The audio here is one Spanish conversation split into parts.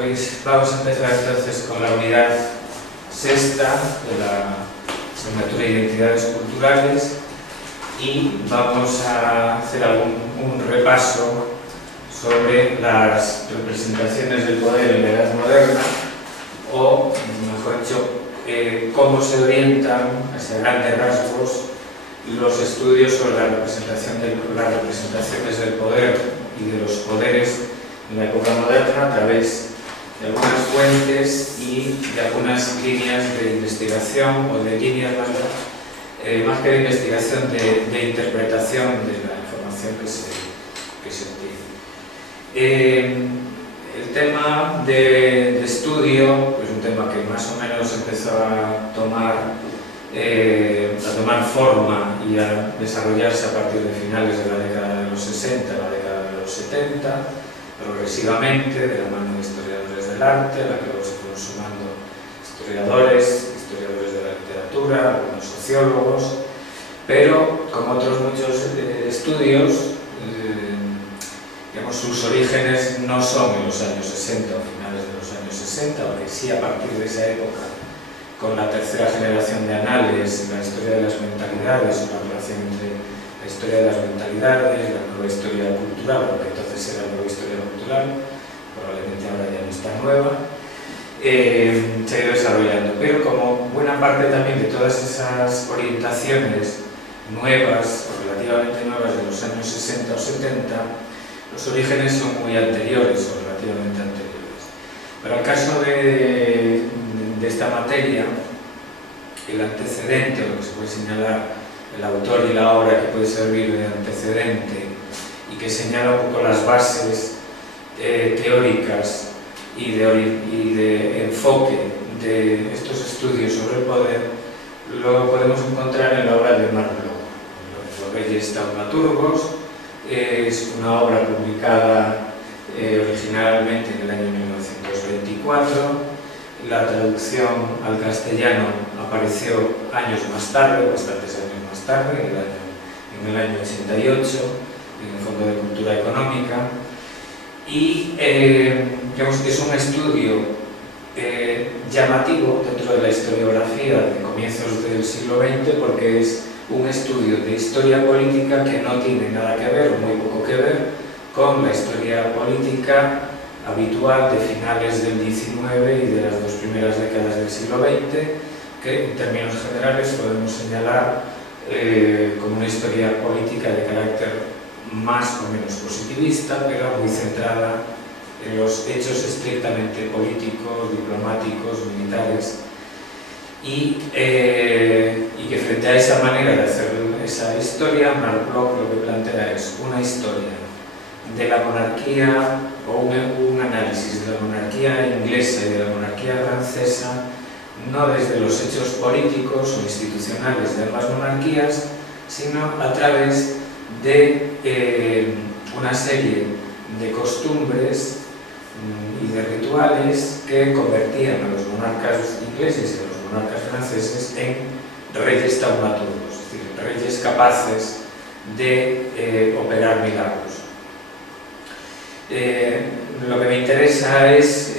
Pues vamos a empezar entonces con la unidad sexta de la asignatura de Identidades Culturales y vamos a hacer un repaso sobre las representaciones del poder en la Edad Moderna, o, mejor dicho, cómo se orientan, hacia grandes rasgos, los estudios sobre las representaciones del poder y de los poderes en la época moderna a través de algunas fuentes y de algunas líneas de investigación, o de líneas más que de investigación, de interpretación de la información que se obtiene. El tema de estudio, pues un tema que más o menos empezó a tomar forma y a desarrollarse a partir de finales de la década de los 60, la década de los 70, progresivamente, de la mano de historiadores del arte, a la que luego se fueron sumando historiadores de la literatura, algunos sociólogos, pero como otros muchos estudios, digamos, sus orígenes no son en los años 60 o finales de los años 60, aunque sí a partir de esa época, con la tercera generación de Anales, la historia de las mentalidades, o la relación entre la historia de las mentalidades, la nueva historia cultural, porque entonces era la nueva historia cultural, probablemente ahora ya no está nueva, se ha ido desarrollando. Pero como buena parte también de todas esas orientaciones nuevas, o relativamente nuevas, de los años 60 o 70, los orígenes son muy anteriores, o relativamente anteriores. Pero al caso de esta materia, el antecedente, o lo que se puede señalar, el autor y la obra que puede servir de antecedente y que señala un poco las bases teóricas y de enfoque de estos estudios sobre el poder, lo podemos encontrar en la obra de Marc Bloch, Los Reyes Taumaturgos. Es una obra publicada originalmente en el año 1924. La traducción al castellano apareció años más tarde, bastantes años más tarde, en el año 88, en el Fondo de Cultura Económica. Y digamos que es un estudio llamativo dentro de la historiografía de comienzos del siglo XX, porque es un estudio de historia política que no tiene nada que ver, o muy poco que ver, con la historia política habitual de finales del XIX y de las dos primeras décadas del siglo XX, que en términos generales podemos señalar como una historia política de carácter más o menos positivista, pero muy centrada en los hechos estrictamente políticos, diplomáticos, militares, y que frente a esa manera de hacer esa historia, Marc Bloch lo que plantea es una historia de la monarquía, o un análisis de la monarquía inglesa y de la monarquía francesa, no desde los hechos políticos o institucionales de ambas monarquías, sino a través de una serie de costumbres y de rituales que convertían a los monarcas ingleses y a los monarcas franceses en reyes taumaturgos, es decir, reyes capaces de operar milagros. Lo que me interesa es,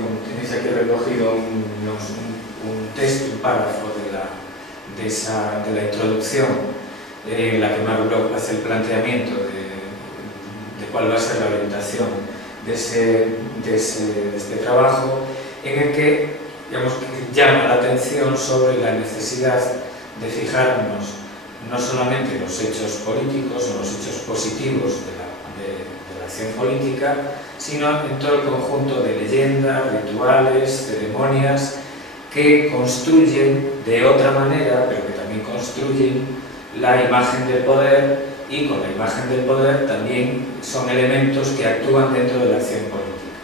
como tenéis aquí recogido un texto, un párrafo de la introducción, en la que Marc Bloch hace el planteamiento de cuál va a ser la orientación de este trabajo, en el que, digamos, llama la atención sobre la necesidad de fijarnos no solamente en los hechos políticos o los hechos positivos de la acción política, sino en todo el conjunto de leyendas, rituales, ceremonias que construyen de otra manera, pero que también construyen la imagen del poder, y con la imagen del poder también son elementos que actúan dentro de la acción política.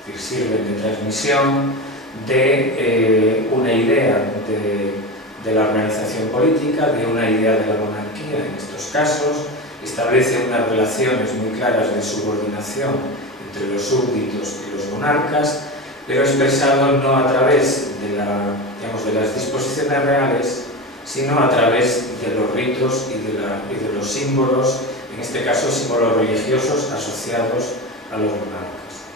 Es decir, sirven de transmisión de una idea de la organización política, de una idea de la monarquía en estos casos, establece unas relaciones muy claras de subordinación entre los súbditos y los monarcas, pero expresado no a través de las disposiciones reales, sino a través de los ritos y de los símbolos, en este caso símbolos religiosos asociados a los monarcas.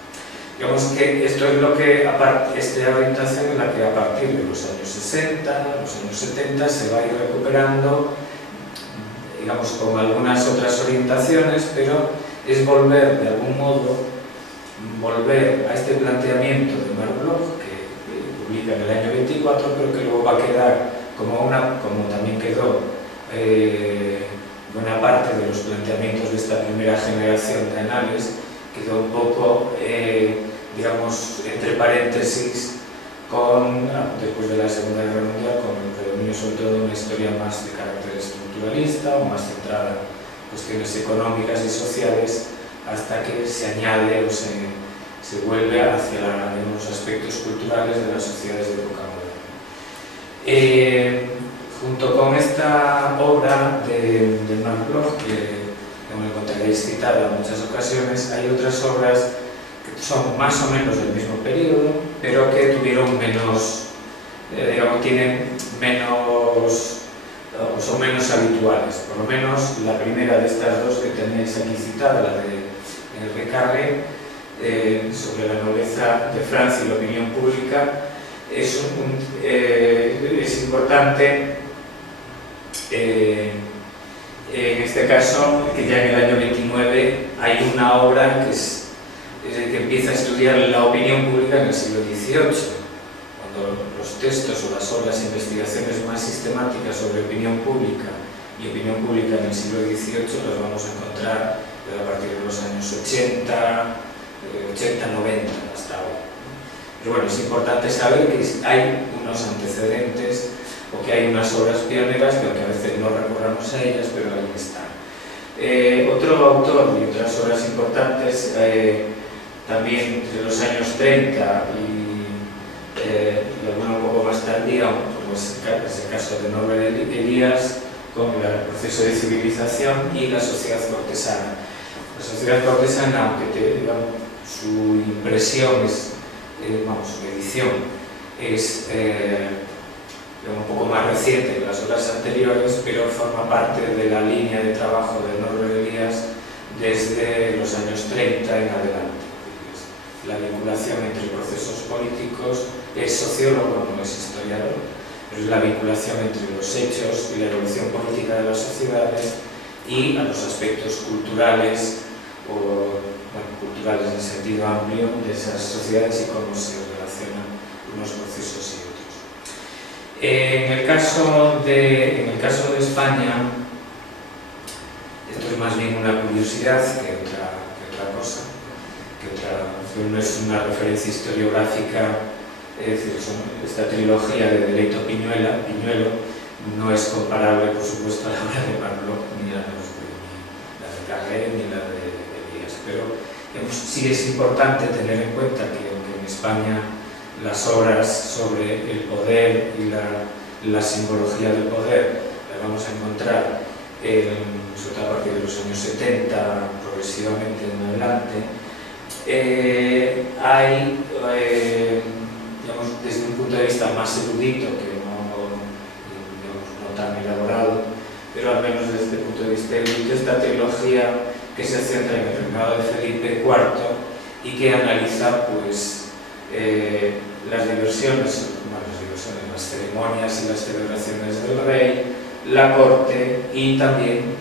Digamos que esto es lo que, esta orientación es la que a partir de los años 60, los años 70 se va a ir recuperando, digamos, con algunas otras orientaciones, pero es volver, de algún modo, volver a este planteamiento de Marc Bloch, que publica en el año 24, pero que luego va a quedar como también quedó buena parte de los planteamientos de esta primera generación de análisis, quedó un poco, digamos, entre paréntesis, después de la Segunda Guerra Mundial, con el predominio sobre todo de una historia más de carácter estructuralista o más centrada en cuestiones económicas y sociales, hasta que se añade o se vuelve hacia los aspectos culturales de las sociedades de época moderna. Junto con esta obra de Marc Bloch, que me encontraréis citada en muchas ocasiones, hay otras obras que son más o menos del mismo periodo, pero que tuvieron menos, digamos, tienen menos, o son menos habituales. Por lo menos la primera de estas dos que tenéis aquí citada, la de Henri Carré, sobre la nobleza de Francia y la opinión pública, es importante en este caso que ya en el año 29 hay una obra que empieza a estudiar la opinión pública en el siglo XVIII, cuando los textos o las obras e investigaciones más sistemáticas sobre opinión pública y opinión pública en el siglo XVIII las vamos a encontrar a partir de los años 80, 90 hasta ahora. Pero bueno, es importante saber que hay unos antecedentes o que hay unas obras pioneras que aunque a veces no recurramos a ellas, pero ahí están. Otro autor y otras obras importantes, también entre los años 30 y alguna un poco más tardía, como es el caso de Norbert Elias, con el proceso de civilización y la sociedad cortesana. La sociedad cortesana, aunque digamos, su impresión es, su edición es un poco más reciente que las obras anteriores, pero forma parte de la línea de trabajo de Norbert Elias desde los años 30 en adelante. La vinculación entre procesos políticos, es sociólogo, no es historiador, pero es la vinculación entre los hechos y la evolución política de las sociedades y a los aspectos culturales, culturales en sentido amplio, de esas sociedades y cómo se relacionan unos procesos y otros. En el caso de España, esto es más bien una curiosidad que otra cosa, no es una referencia historiográfica, es decir, esta trilogía de Deleito Piñuelo no es comparable, por supuesto, a la obra de Marc Bloch, ni la de Carré, ni la de Elias, pero digamos, sí es importante tener en cuenta que aunque en España las obras sobre el poder y la simbología del poder las vamos a encontrar sobre todo a partir de los años 70, progresivamente en adelante, hay, digamos, desde un punto de vista más erudito, que no tan elaborado, pero al menos desde el punto de vista erudito, esta trilogía que se centra en el reinado de Felipe IV y que analiza pues, las diversiones, las ceremonias y las celebraciones del rey, la corte y también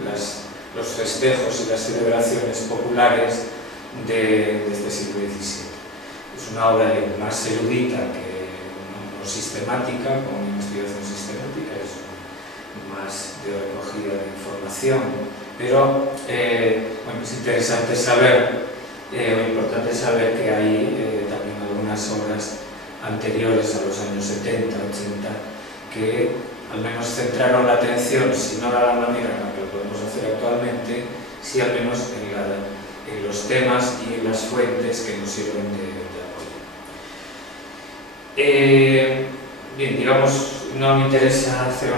los festejos y las celebraciones populares de este siglo XVII. Es una obra más erudita que no sistemática, con una investigación sistemática, es más de recogida de información, pero bueno, es interesante saber, importante saber que hay también algunas obras anteriores a los años 70, 80, que al menos centraron la atención, si no de la manera en la que lo podemos hacer actualmente, sí al menos en los temas y en las fuentes que nos sirven de apoyo. Bien, digamos, no me interesa hacer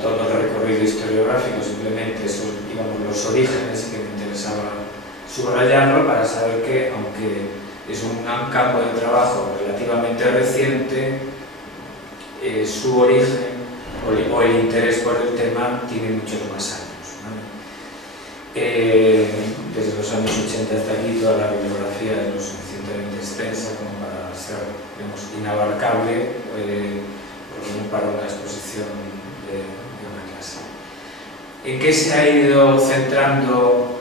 todo el recorrido historiográfico, simplemente son, digamos, los orígenes que me interesaba subrayarlo para saber que, aunque es un campo de trabajo relativamente reciente, su origen o el interés por el tema tiene muchos más años, ¿vale? desde los años 80 hasta aquí toda la bibliografía es lo suficientemente extensa como para ser, digamos, inabarcable para una exposición de una clase. ¿En qué se ha ido centrando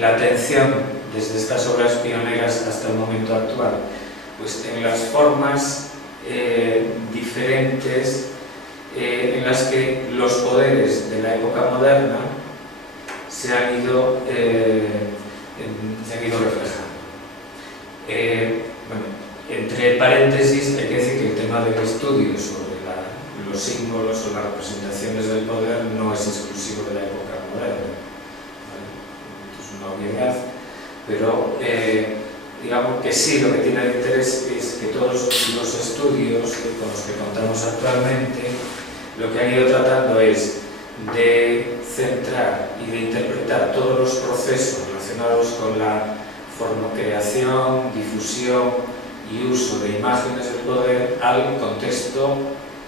la atención desde estas obras pioneras hasta el momento actual? Pues en las formas diferentes en las que los poderes de la época moderna se han ido reflejando. Bueno, entre paréntesis hay que decir que el tema del estudio sobre los símbolos o las representaciones del poder no es exclusivo de la época moderna, ¿vale? Es una obviedad, pero digamos que sí, lo que tiene de interés es que todos los estudios con los que contamos actualmente lo que han ido tratando es de centrar y de interpretar todos los procesos relacionados con la creación, difusión y uso de imágenes del poder al contexto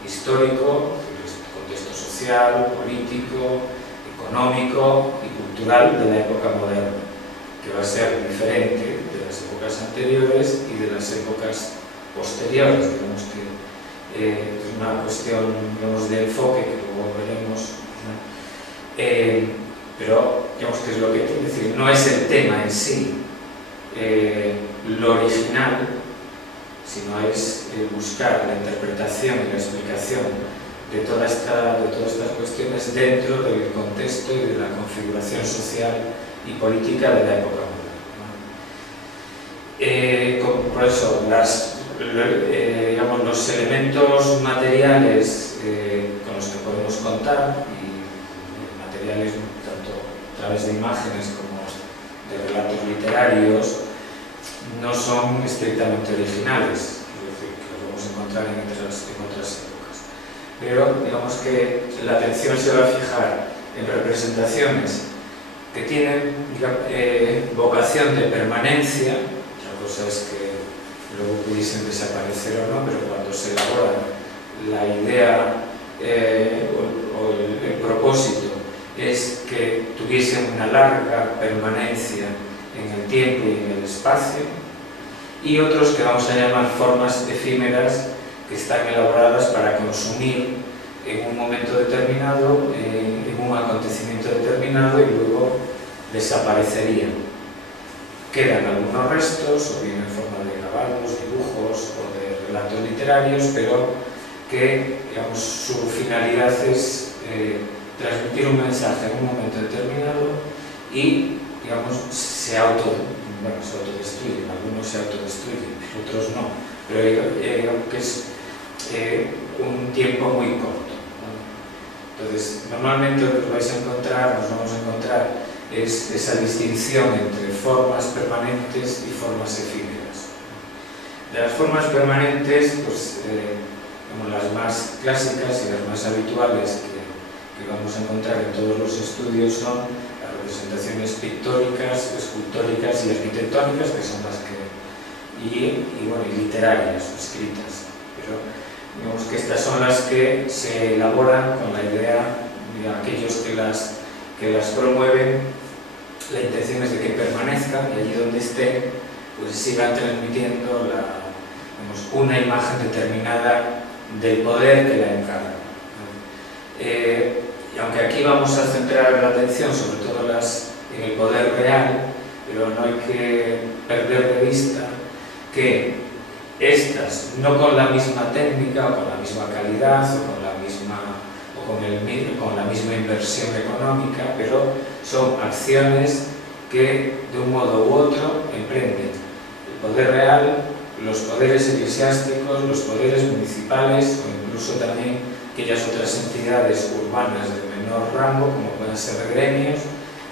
histórico, contexto social, político, económico y cultural de la época moderna, que va a ser diferente de las épocas anteriores y de las épocas posteriores. Digamos que es una cuestión, digamos, de enfoque que luego veremos, ¿no? Pero digamos que es lo que quiere decir, no es el tema en sí lo original, sino es buscar la interpretación y la explicación de todas estas cuestiones dentro del contexto y de la configuración social y política de la época moderna. Por eso, digamos, los elementos materiales con los que podemos contar, y materiales tanto a través de imágenes como de relatos literarios, no son estrictamente originales, es decir, que los vamos a encontrar en otras épocas. Pero digamos que la atención se va a fijar en representaciones que tienen, digamos, vocación de permanencia. Otra cosa es que luego pudiesen desaparecer o no, pero cuando se elabora la idea o el propósito es que tuviesen una larga permanencia en el tiempo y en el espacio, y otros que vamos a llamar formas efímeras, que están elaboradas para consumir en un momento determinado, en un acontecimiento determinado, y luego desaparecerían. Quedan algunos restos, o bien en forma de grabados, dibujos o de relatos literarios, pero que, digamos, su finalidad es transmitir un mensaje en un momento determinado y, digamos, se autodestruyen. Algunos se autodestruyen, otros no, pero digamos que es un tiempo muy corto, ¿no? Entonces, normalmente lo que nos vamos a encontrar es esa distinción entre formas permanentes y formas efímeras. De las formas permanentes, pues, como las más clásicas y las más habituales que vamos a encontrar en todos los estudios son las representaciones pictóricas, escultóricas y arquitectónicas, que son las que y literarias o escritas, pero digamos que estas son las que se elaboran con la idea de aquellos que las promueven. La intención es de que permanezcan y allí donde estén pues sigan transmitiendo una imagen determinada del poder que la encarna. Y aunque aquí vamos a centrar la atención sobre todo en el poder real, pero no hay que perder de vista que estas, no con la misma técnica o con la misma calidad o con la misma inversión económica, pero son acciones que de un modo u otro emprenden el poder real, los poderes eclesiásticos, los poderes municipales o incluso también aquellas otras entidades urbanas de menor rango, como pueden ser gremios,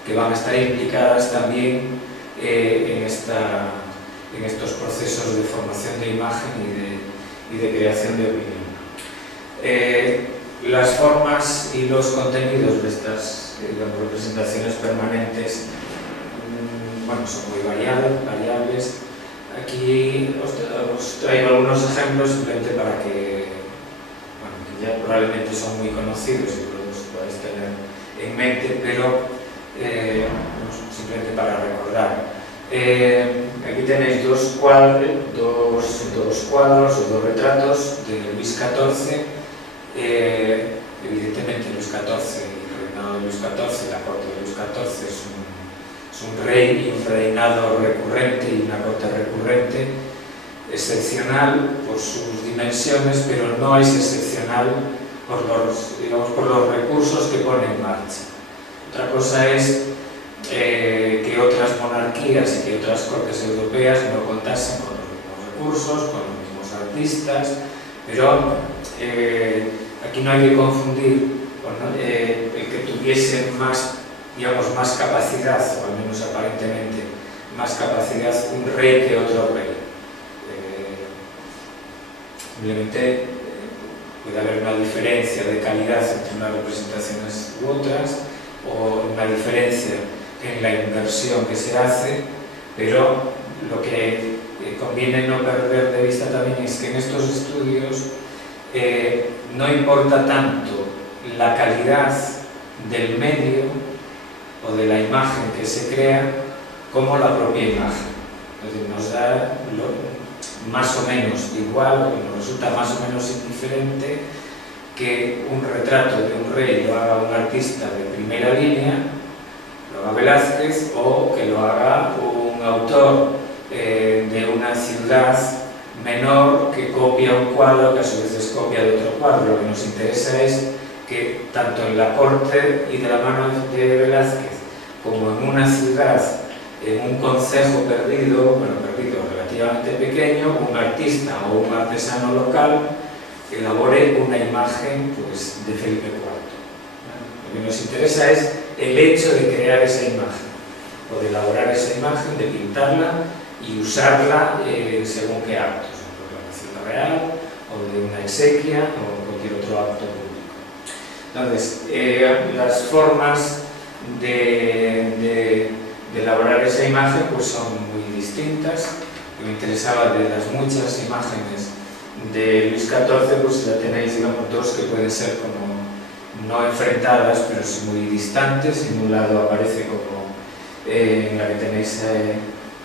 que van a estar implicadas también en estos procesos de formación de imagen y de creación de opinión. Las formas y los contenidos de estas representaciones permanentes son muy variables. Aquí os traigo algunos ejemplos simplemente para que ya probablemente son muy conocidos y los podáis tener en mente, pero simplemente para recordar. Aquí tenéis dos cuadros o dos retratos de Luis XIV. Evidentemente Luis XIV, el reinado de Luis XIV, la corte de Luis XIV es un rey y un reinado recurrente y una corte recurrente, excepcional por sus dimensiones, pero no es excepcional por los recursos que pone en marcha. Otra cosa es que otras monarquías y que otras cortes europeas no contasen con los mismos recursos, con los mismos artistas, pero aquí no hay que confundir el que tuviese más, digamos, más capacidad, o al menos aparentemente más capacidad, un rey que otro rey. Simplemente puede haber una diferencia de calidad entre unas representaciones u otras, o una diferencia en la inversión que se hace, pero lo que conviene no perder de vista también es que en estos estudios no importa tanto la calidad del medio o de la imagen que se crea como la propia imagen. Es decir, nos da más o menos igual, o nos resulta más o menos indiferente que un retrato de un rey lo haga un artista de primera línea, lo haga Velázquez, o que lo haga un autor de una ciudad menor que copia un cuadro que a su vez es copia de otro cuadro. Lo que nos interesa es que tanto en la corte y de la mano de Velázquez como en una ciudad, en un concejo perdido, relativamente pequeño, un artista o un artesano local elabore una imagen, pues, de Felipe IV. Lo que nos interesa es el hecho de crear esa imagen, o de elaborar esa imagen, de pintarla y usarla según qué actos, en proclamación real, o de una exequia, o cualquier otro acto público. Entonces, las formas de elaborar esa imagen pues son muy distintas. Me interesaba de las muchas imágenes de Luis XIV, pues ya tenéis, digamos, dos que pueden ser como no enfrentadas, pero sí muy distantes. En un lado aparece como en la que tenéis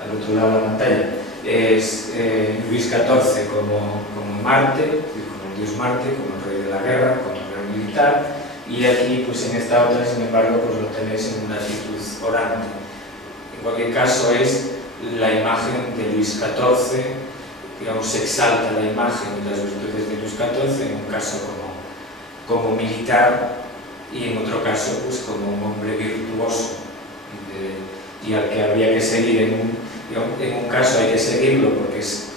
al otro lado de la pantalla, es Luis XIV como Marte, como el dios Marte, como el rey de la guerra, como el rey militar, y aquí, pues en esta otra, sin embargo, pues lo tenéis en una actitud orante. En cualquier caso, es la imagen de Luis XIV, digamos, se exalta la imagen y las virtudes de Luis XIV, en un caso como militar, y en otro caso pues como un hombre virtuoso, y al que habría que seguir. En un caso hay que seguirlo porque es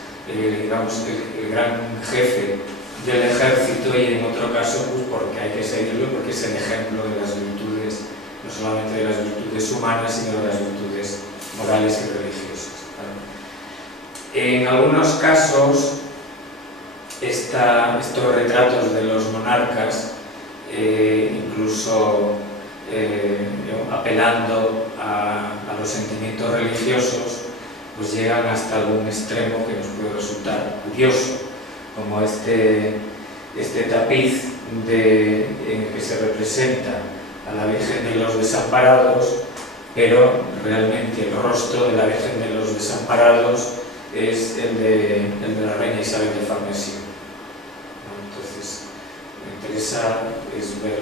digamos, el gran jefe del ejército, y en otro caso pues porque hay que seguirlo porque es el ejemplo de las virtudes, no solamente de las virtudes humanas, sino de las virtudes morales y religiosas. En algunos casos, estos retratos de los monarcas, incluso apelando a los sentimientos religiosos, pues llegan hasta algún extremo que nos puede resultar curioso, como este tapiz en el que se representa a la Virgen de los Desamparados, pero realmente el rostro de la Virgen de los Desamparados es el de la reina Isabel de Farnesio. Entonces, me interesa es ver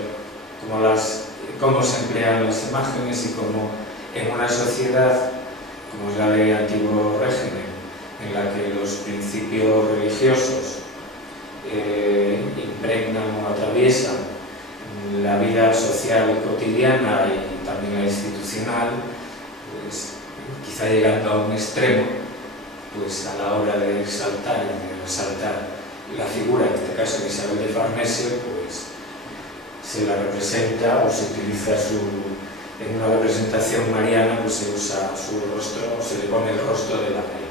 cómo se emplean las imágenes y cómo en una sociedad como es la de antiguo régimen, en la que los principios religiosos impregnan o atraviesan la vida social cotidiana y también la institucional, pues quizá llegando a un extremo, pues a la hora de exaltar y de resaltar la figura, en este caso de Isabel de Farnesio, pues se la representa o se utiliza en una representación mariana, pues se usa su rostro, o se le pone el rostro de la reina.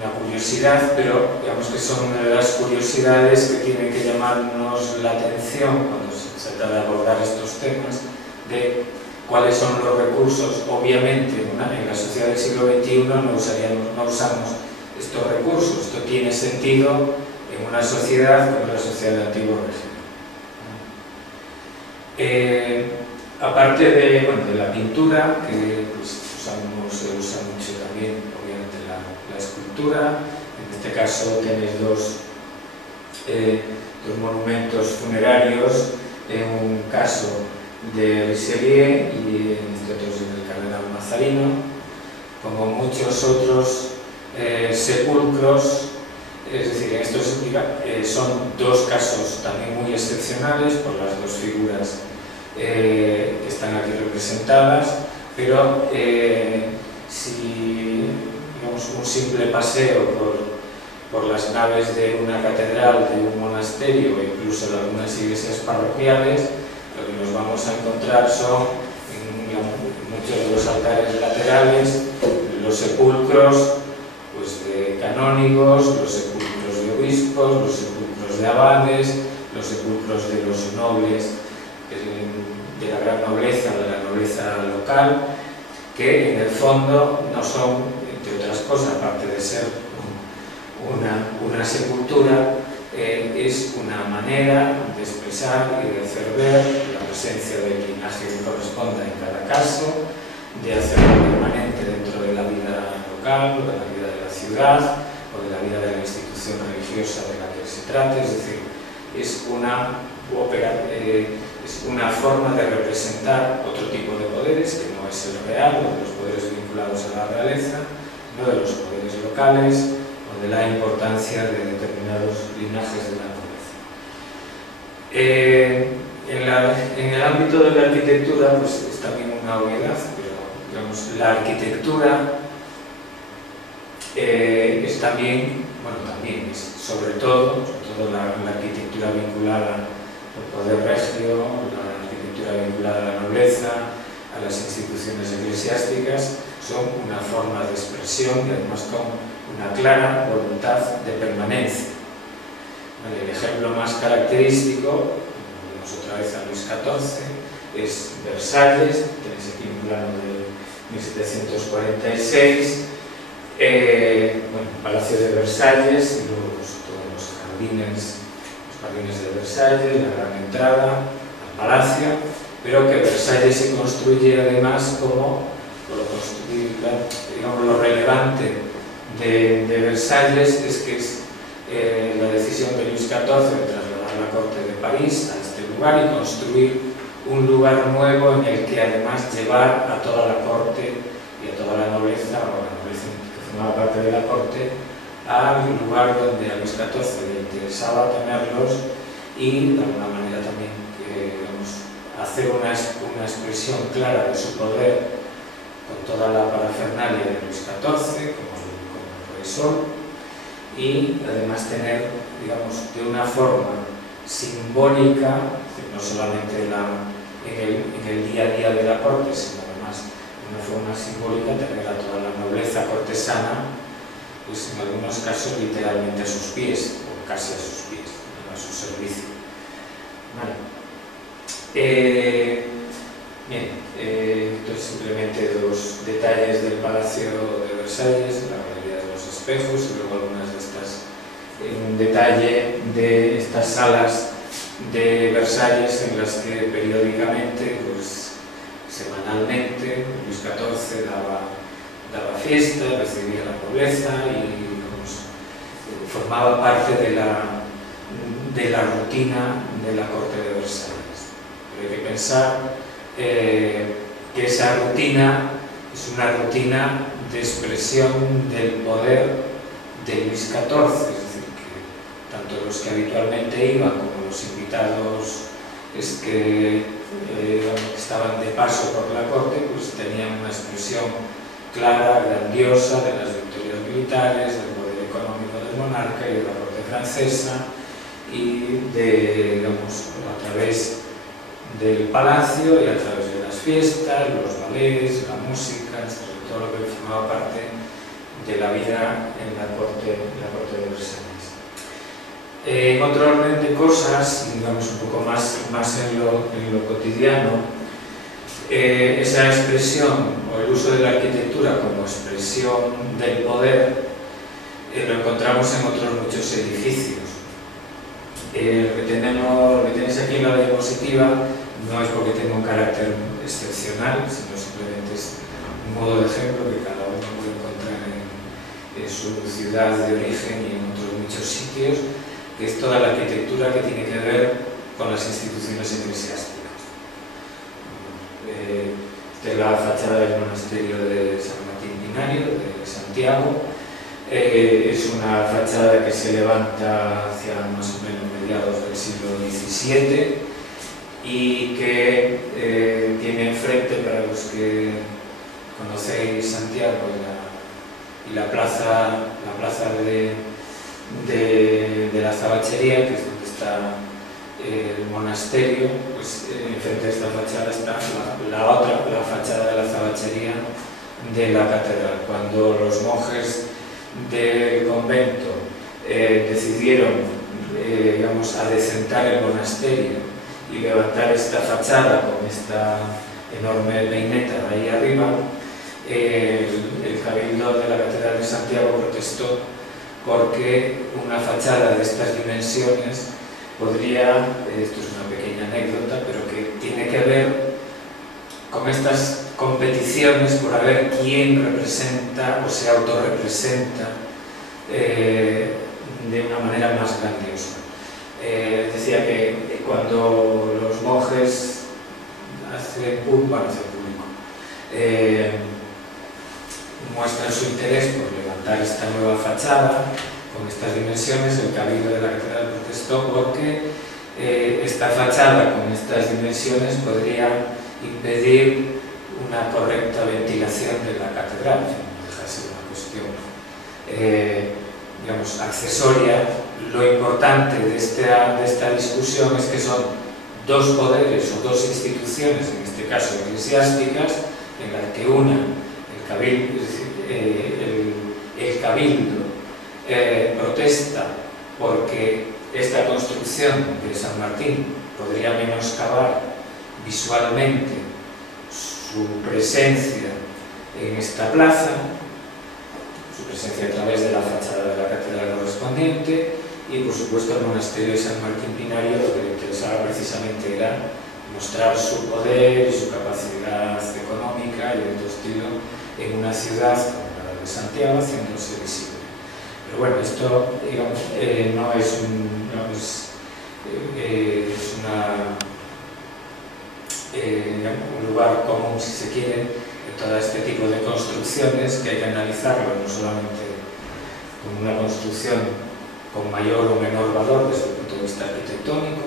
Una curiosidad, pero digamos que son una de las curiosidades que tienen que llamarnos la atención cuando se trata de abordar estos temas, de cuáles son los recursos. Obviamente en la sociedad del siglo XXI no usamos estos recursos. Esto tiene sentido en una sociedad como la sociedad del antiguo régimen. aparte de, bueno, de la pintura, que pues, se usa mucho también, obviamente, la escultura. En este caso tenéis dos monumentos funerarios, en un caso de Richelieu y en otros del cardenal Mazarino, como muchos otros sepulcros. Es decir, estos son dos casos también muy excepcionales por las dos figuras que están aquí representadas, pero si digamos, un simple paseo por las naves de una catedral, de un monasterio o incluso de algunas iglesias parroquiales, lo que nos vamos a encontrar son en muchos de los altares laterales los sepulcros pues, de canónigos, los sepulcros de obispos, los sepulcros de abades, los sepulcros de los nobles, de la gran nobleza, de la nobleza local, que en el fondo no son, entre otras cosas, aparte de ser una sepultura, es una manera de expresar y de hacer ver la presencia del linaje que corresponda en cada caso, de hacerlo permanente dentro de la vida local o de la vida de la ciudad o de la vida de la institución religiosa de la que se trate. Es decir, es una forma de representar otro tipo de poderes que no es el real o de los poderes vinculados a la realeza, no de los poderes locales o de la importancia de determinados linajes de la nobleza. En el ámbito de la arquitectura pues es también una obviedad, pero digamos, la arquitectura es también, bueno, también es sobre todo la arquitectura vinculada al poder regio, la arquitectura vinculada a la nobleza, a las instituciones eclesiásticas, son una forma de expresión y además con una clara voluntad de permanencia. Vale, el ejemplo más característico, volvemos otra vez a Luis XIV, es Versalles. Tenéis aquí un plano de 1746, Palacio de Versalles, y luego pues, todos los jardines de Versalles, la gran entrada al palacio, pero que Versalles se construye además como digamos, lo relevante de Versalles es que es la decisión de Luis XIV de trasladar la corte de París a este lugar y construir un lugar nuevo en el que además llevar a toda la corte y a toda la nobleza, o la nobleza que formaba parte de la corte, al lugar donde a Luis XIV le interesaba tenerlos y de alguna manera también digamos, hacer una expresión clara de su poder con toda la parafernalia de Luis XIV como el rey Sol, y además tener, digamos, de una forma simbólica, no solamente en el día a día de la corte, sino además de una forma simbólica tener a toda la nobleza cortesana, pues en algunos casos literalmente a sus pies, o casi a sus pies, a su servicio. Vale. Bien, entonces simplemente dos detalles del Palacio de Versalles, la galería de los espejos y luego algunas de estas, un detalle de estas salas de Versalles en las que periódicamente, pues semanalmente, Luis XIV daba fiesta, recibía a la nobleza y digamos, formaba parte de la rutina de la corte de Versalles. Pero hay que pensar que esa rutina es una rutina de expresión del poder de Luis XIV, es decir, que tanto los que habitualmente iban como los invitados que estaban de paso por la corte, pues tenían una expresión clara, grandiosa de las victorias militares, del poder económico del monarca y de la corte francesa, y digamos, a través del palacio y a través de las fiestas, los ballets, la música, todo lo que formaba parte de la vida en la corte de Versalles. En otro orden de cosas, digamos un poco más en lo cotidiano, esa expresión o el uso de la arquitectura como expresión del poder lo encontramos en otros muchos edificios. Lo que tenéis aquí en la diapositiva no es porque tenga un carácter excepcional, sino simplemente es un modo de ejemplo que cada uno puede encontrar en su ciudad de origen y en otros muchos sitios, que es toda la arquitectura que tiene que ver con las instituciones eclesiásticas. De la fachada del monasterio de San Martín Pinario, de Santiago. Es una fachada que se levanta hacia más o menos mediados del siglo XVII y que tiene enfrente, para los que conocéis Santiago y la plaza de la Zabachería, que es donde está el monasterio, pues enfrente de esta fachada está la fachada de la Zabachería de la catedral. Cuando los monjes del convento decidieron digamos, adecentar el monasterio y levantar esta fachada con esta enorme peineta de ahí arriba, el cabildo de la catedral de Santiago protestó porque una fachada de estas dimensiones podría, esto es una pequeña anécdota, pero que tiene que ver con estas competiciones por ver quién representa o se autorrepresenta de una manera más grandiosa. Decía que cuando los monjes hacen público, muestran su interés por levantar esta nueva fachada con estas dimensiones, el cabildo de la catedral protestó porque esta fachada con estas dimensiones podría impedir una correcta ventilación de la catedral, no deja de ser una cuestión digamos, accesoria. Lo importante de esta discusión es que son dos poderes o dos instituciones, en este caso eclesiásticas, en las que una, el cabildo protesta porque esta construcción de San Martín podría menoscabar visualmente su presencia en esta plaza, su presencia a través de la fachada de la catedral correspondiente, y por supuesto el monasterio de San Martín Pinario lo que le interesaba precisamente era mostrar su poder y su capacidad económica y de otro estilo en una ciudad como la de Santiago, haciéndose visible. Pero bueno, esto digamos, no es un lugar común, si se quiere, de todo este tipo de construcciones, que hay que analizarlo no solamente como una construcción con mayor o menor valor desde el punto de vista arquitectónico,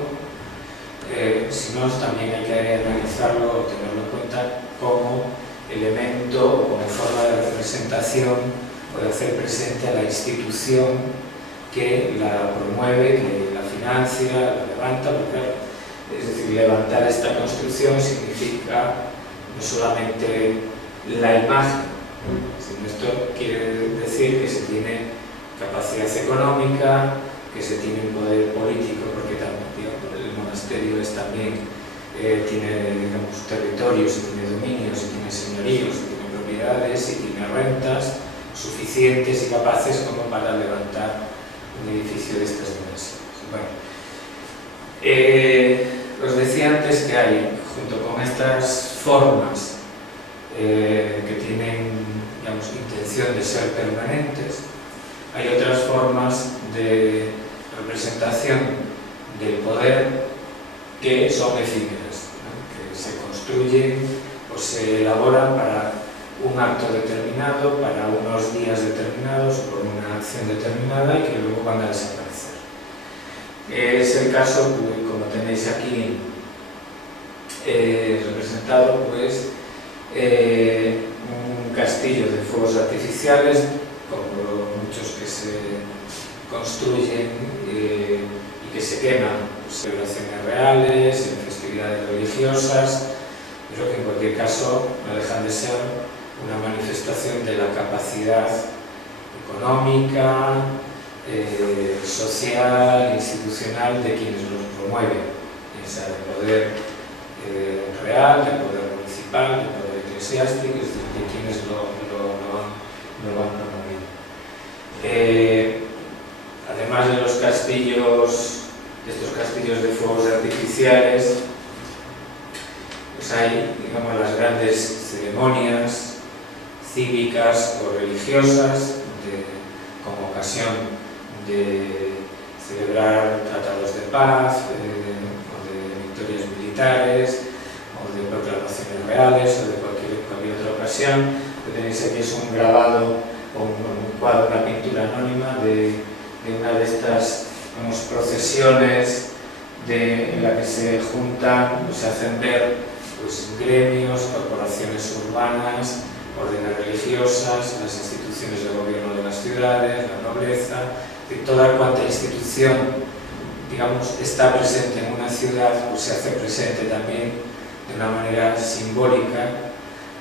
sino también hay que analizarlo o tenerlo en cuenta como elemento o como forma de representación o de hacer presente a la institución que la promueve, que la financia, la levanta, porque, es decir, levantar esta construcción significa no solamente la imagen, sino esto quiere decir que se tiene capacidad económica, que se tiene un poder político, porque también, digamos, el monasterio también tiene, digamos, territorios, y tiene dominios, y tiene señoríos, y tiene propiedades, y tiene rentas suficientes y capaces como para levantar un edificio de estas dimensiones. Bueno, os decía antes que hay, junto con estas formas que tienen, digamos, intención de ser permanentes, hay otras formas de representación del poder que son efímeras, ¿no? Que se construyen o se elaboran para un acto determinado, para unos días determinados, por una acción determinada, y que luego van a desaparecer. Es el caso, como tenéis aquí representado, pues un castillo de fuegos artificiales, como muchos que se construyen y que se queman en celebraciones reales, en festividades religiosas, pero que en cualquier caso no dejan de ser una manifestación de la capacidad económica, social, institucional de quienes los promueven, ya sea del poder real, del poder municipal, del poder eclesiástico, es decir, de quienes lo van promoviendo. Además de los castillos, de estos castillos de fuegos artificiales, hay, digamos, las grandes ceremonias cívicas o religiosas como ocasión de celebrar tratados de paz, o de victorias militares, o de proclamaciones reales, o de cualquier otra ocasión. Lo que tenéis aquí es un grabado o un cuadro, una pintura anónima de una de estas, digamos, procesiones en la que se juntan, se hacen ver, pues, gremios, corporaciones urbanas, órdenes religiosas, las instituciones de gobierno de las ciudades, la nobleza, y toda cuanta institución, digamos, está presente en una ciudad, pues se hace presente también de una manera simbólica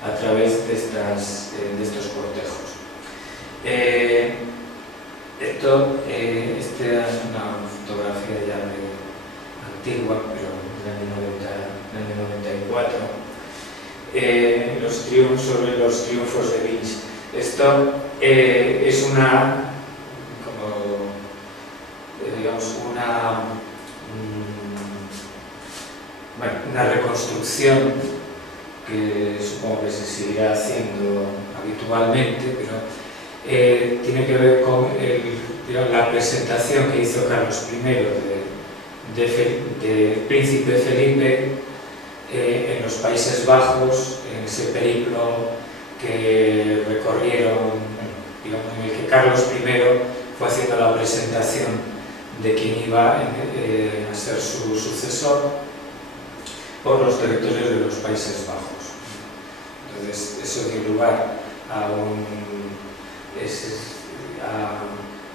a través de estos cortejos. Esta es una fotografía ya antigua, pero del año 94. Sobre los triunfos de Vinci. Esto es una reconstrucción que supongo que se seguirá haciendo habitualmente, pero tiene que ver con la presentación que hizo Carlos I de Príncipe Felipe en los Países Bajos, en ese periplo que recorrieron, digamos, en el que Carlos I fue haciendo la presentación de quien iba a ser su sucesor por los territorios de los Países Bajos. Entonces, eso dio lugar a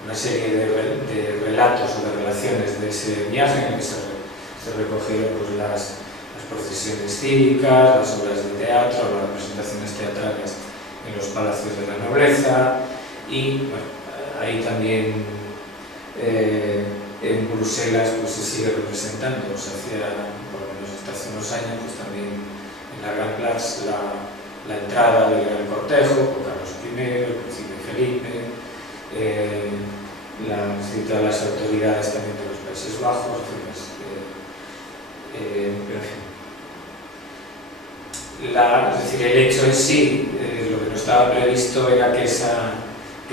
una serie de relatos o de relaciones de ese viaje en el que se recogieron, pues, las procesiones cívicas, las obras de teatro, las representaciones teatrales en los palacios de la nobleza, y bueno, ahí también en Bruselas, pues, se sigue representando. Se hacía, por lo menos hasta hace unos años, pues también en la Gran Place, la entrada del gran cortejo con Carlos I, el príncipe Felipe, la visita de las autoridades también de los Países Bajos, pero en fin. Es decir, el hecho en sí, lo que no estaba previsto era que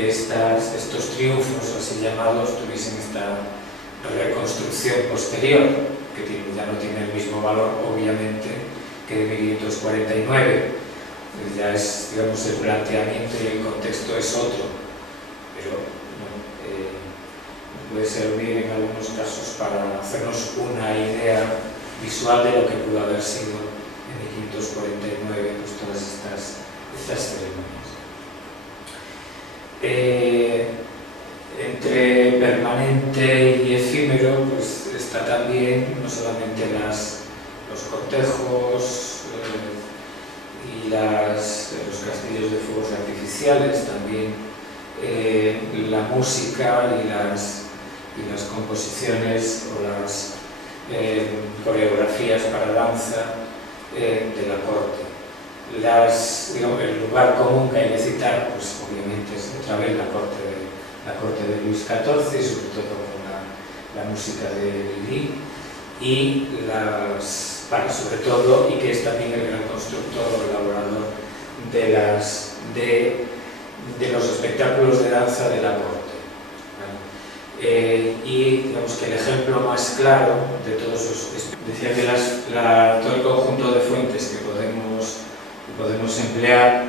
estos triunfos, así llamados, tuviesen esta reconstrucción posterior, que ya no tiene el mismo valor, obviamente, que de 1549. Ya es, digamos, el planteamiento y el contexto es otro, pero bueno, puede servir en algunos casos para hacernos una idea visual de lo que pudo haber sido en 1549, pues, todas estas ceremonias. Entre permanente y efímero, pues, está también no solamente los cortejos y los castillos de fuegos artificiales, también la música y las composiciones o las coreografías para danza de la corte. El lugar común que hay que citar, pues, obviamente, es otra vez la corte de Luis XIV, y sobre todo con la música de Lully, y sobre todo, y que es también el gran constructor o elaborador de los espectáculos de danza de la corte. Y digamos que el ejemplo más claro de todos decía que todo el conjunto de fuentes que podemos emplear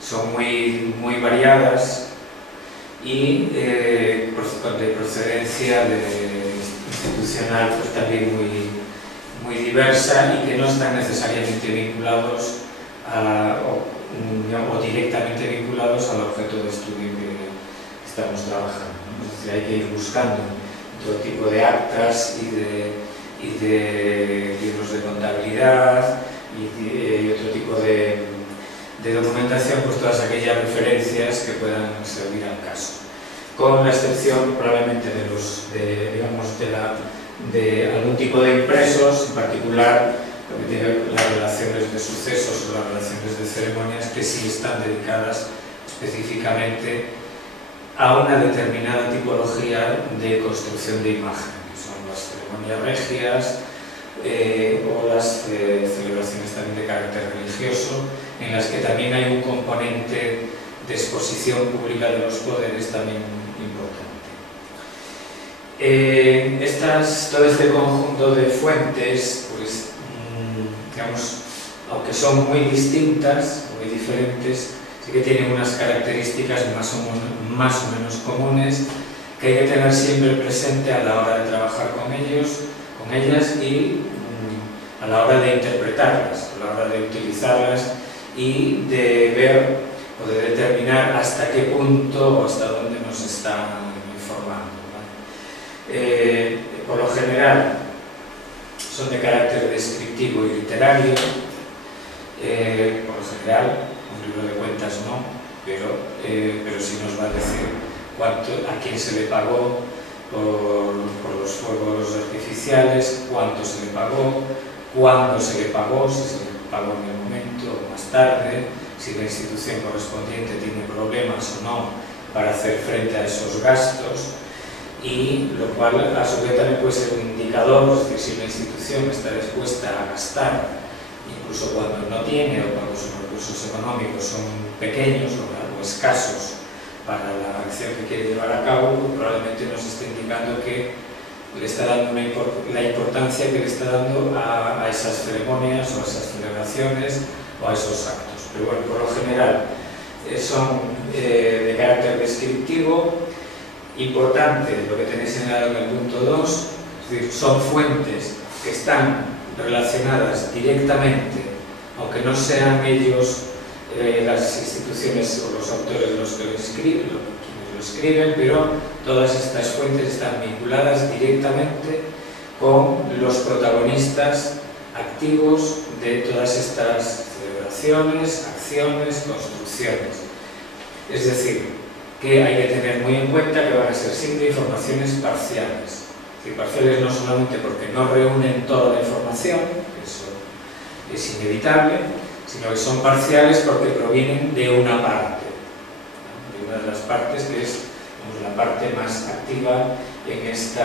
son muy variadas y de procedencia institucional, pues, también muy diversa, y que no están necesariamente vinculados o directamente vinculados al objeto de estudio que estamos trabajando, ¿no? Es decir, hay que ir buscando todo tipo de actas y de libros de contabilidad y otro tipo de documentación, pues todas aquellas referencias que puedan servir al caso, con la excepción probablemente de algún tipo de impresos, en particular lo que tiene las relaciones de sucesos o las relaciones de ceremonias, que sí están dedicadas específicamente a una determinada tipología de construcción de imagen, que son las ceremonias regias o las celebraciones también de carácter religioso, en las que también hay un componente de exposición pública de los poderes también importante. Todo este conjunto de fuentes, pues, digamos, aunque son muy distintas, muy diferentes, sí que tienen unas características más o menos comunes que hay que tener siempre presente a la hora de trabajar con ellas y a la hora de interpretarlas, a la hora de utilizarlas y de ver o de determinar hasta qué punto o hasta dónde nos están informando, ¿vale? Por lo general son de carácter descriptivo y literario, por lo general, un libro de cuentas no, pero sí nos va a decir a quién se le pagó por los fuegos artificiales, cuánto se le pagó, cuándo se le pagó, si se le pagó en el momento o más tarde, si la institución correspondiente tiene problemas o no para hacer frente a esos gastos, y lo cual a su vez también puede ser un indicador, es decir, si la institución está dispuesta a gastar, incluso cuando no tiene o cuando sus recursos económicos son pequeños o escasos para la acción que quiere llevar a cabo, pues probablemente nos esté indicando que le está dando la importancia que le está dando a esas ceremonias o a esas celebraciones o a esos actos. Pero bueno, por lo general son de carácter descriptivo. Importante lo que tenéis señalado en el punto 2, es decir, son fuentes que están relacionadas directamente, aunque no sean ellos las instituciones o los autores los que quienes lo escriben, pero todas estas fuentes están vinculadas directamente con los protagonistas activos de todas estas celebraciones, acciones, construcciones. Es decir, que hay que tener muy en cuenta que van a ser siempre informaciones parciales. Es decir, parciales no solamente porque no reúnen toda la información, eso es inevitable, sino que son parciales porque provienen de una parte, ¿no? De una de las partes que es, digamos, la parte más activa en estas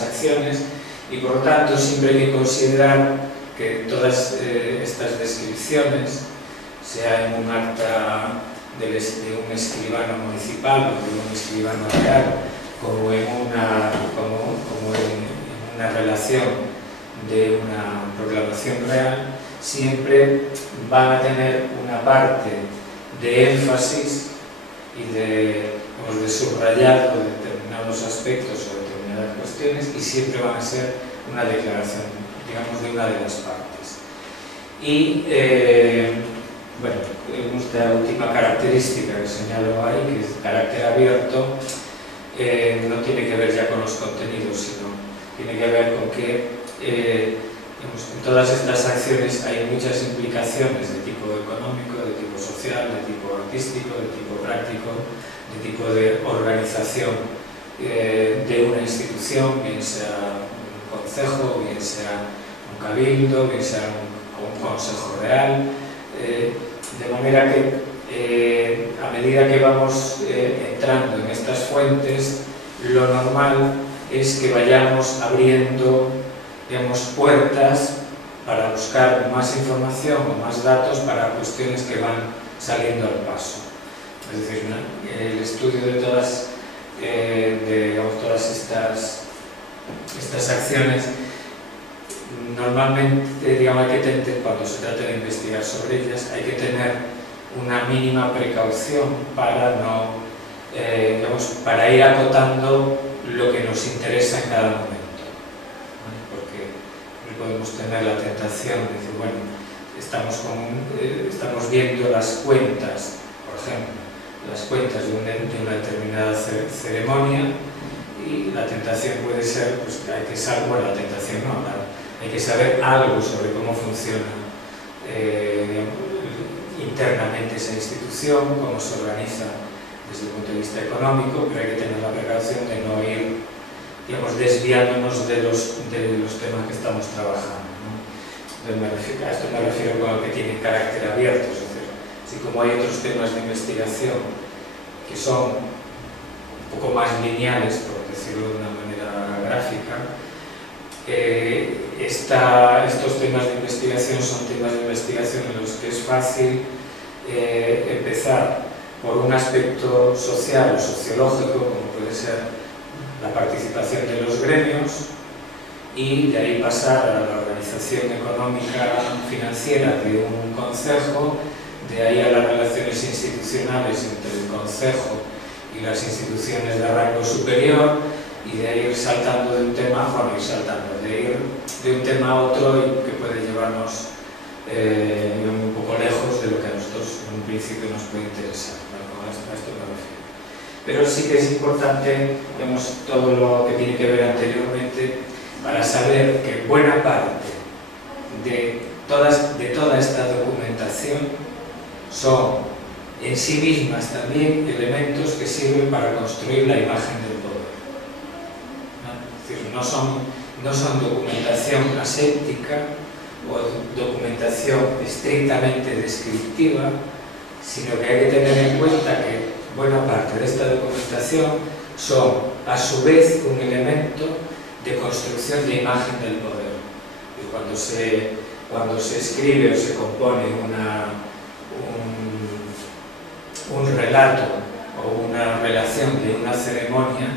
acciones, y por lo tanto siempre hay que considerar que todas estas descripciones, sea en un acta de un escribano municipal o de un escribano real, como en una relación de una proclamación real, siempre van a tener una parte de énfasis y de subrayar de determinados aspectos o determinadas cuestiones, y siempre van a ser una declaración, digamos, de una de las partes. Y bueno, esta última característica que señalo ahí, que es de carácter abierto, no tiene que ver ya con los contenidos, sino tiene que ver con que en todas estas acciones hay muchas implicaciones de tipo económico, de tipo social, de tipo artístico, de tipo práctico, de tipo de organización de una institución, bien sea un concejo, bien sea un cabildo, bien sea un consejo real. De manera que a medida que vamos entrando en estas fuentes, lo normal es que vayamos abriendo, digamos, puertas para buscar más información o más datos para cuestiones que van saliendo al paso. Es decir, el estudio de todas estas acciones, normalmente, digamos, cuando se trata de investigar sobre ellas, hay que tener una mínima precaución para no, para ir acotando lo que nos interesa en cada momento, ¿vale? Porque podemos tener la tentación de decir, bueno, estamos viendo las cuentas, por ejemplo, las cuentas de una determinada ceremonia, y la tentación puede ser, pues hay que saber, bueno, la tentación no, hay que saber algo sobre cómo funciona internamente esa institución, cómo se organiza desde el punto de vista económico, pero hay que tener la precaución de no ir, digamos, desviándonos de los temas que estamos trabajando, ¿no? Entonces a esto me refiero con el que tiene carácter abierto, es decir, así como hay otros temas de investigación que son un poco más lineales, por decirlo de una manera gráfica, estos temas de investigación son temas de investigación en los que es fácil empezar por un aspecto social o sociológico, como puede ser la participación de los gremios, y de ahí pasar a la organización económica financiera de un concejo, de ahí a las relaciones institucionales entre el concejo y las instituciones de rango superior, y de ahí ir saltando de un tema, de ir de un tema a otro y que puede llevarnos un poco lejos de lo que a nosotros en un principio nos puede interesar. Bueno, a esto me refiero. Pero sí que es importante, vemos todo lo que tiene que ver anteriormente, para saber que buena parte de toda esta documentación son en sí mismas también elementos que sirven para construir la imagen del poder. Es decir, no son documentación aséptica o documentación estrictamente descriptiva, sino que hay que tener en cuenta que buena parte de esta documentación son a su vez un elemento de construcción de imagen del poder. Y cuando se escribe o se compone un relato o una relación de una ceremonia,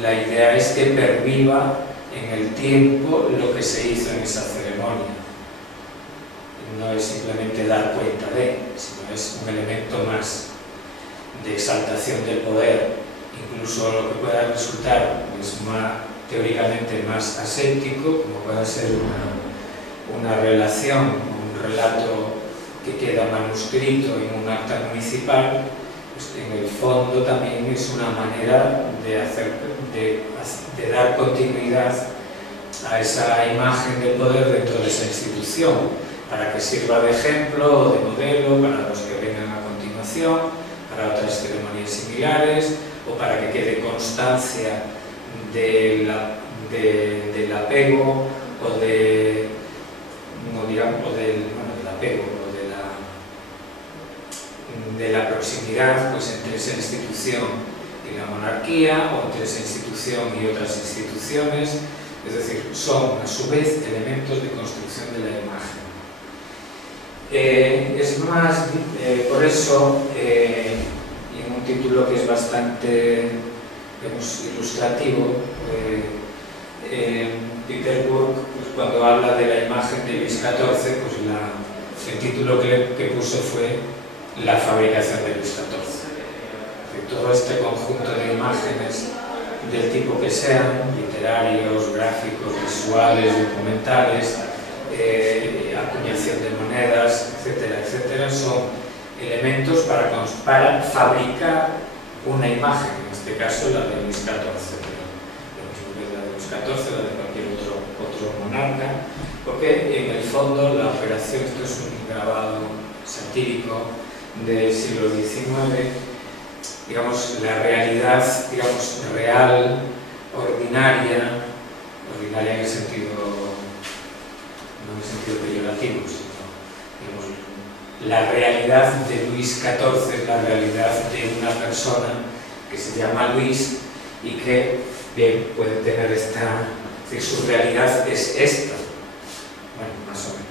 la idea es que perviva en el tiempo lo que se hizo en esa ceremonia. No es simplemente dar cuenta de, sino es un elemento más de exaltación del poder, incluso lo que pueda resultar teóricamente más aséptico, como pueda ser una relación, un relato que queda manuscrito en un acta municipal, pues en el fondo también es una manera de dar continuidad a esa imagen del poder dentro de esa institución, para que sirva de ejemplo o de modelo para los que vengan a continuación, para otras ceremonias similares, o para que quede constancia del apego o del apego o de la proximidad, pues, entre esa institución y la monarquía, o entre esa institución y otras instituciones. Es decir, son a su vez elementos de construcción de la imagen. Es más, por eso, y en un título que es bastante, digamos, ilustrativo, Peter Burke, pues, cuando habla de la imagen de Luis XIV, pues el título que puso fue La fabricación de Luis XIV. Todo este conjunto de imágenes, del tipo que sean, literarios, gráficos, visuales, documentales, acuñación de monedas, etcétera, etcétera, son elementos para fabricar una imagen, en este caso la de Luis XIV, la de Luis XIV, la de cualquier otro monarca, porque en el fondo la operación, esto es un grabado satírico del siglo XIX, digamos, la realidad, digamos, real, ordinaria en el sentido, no en el sentido peyorativo, sino, digamos, la realidad de Luis XIV es la realidad de una persona que se llama Luis y que, bien, puede tener esta, es decir, su realidad es esta, bueno, más o menos.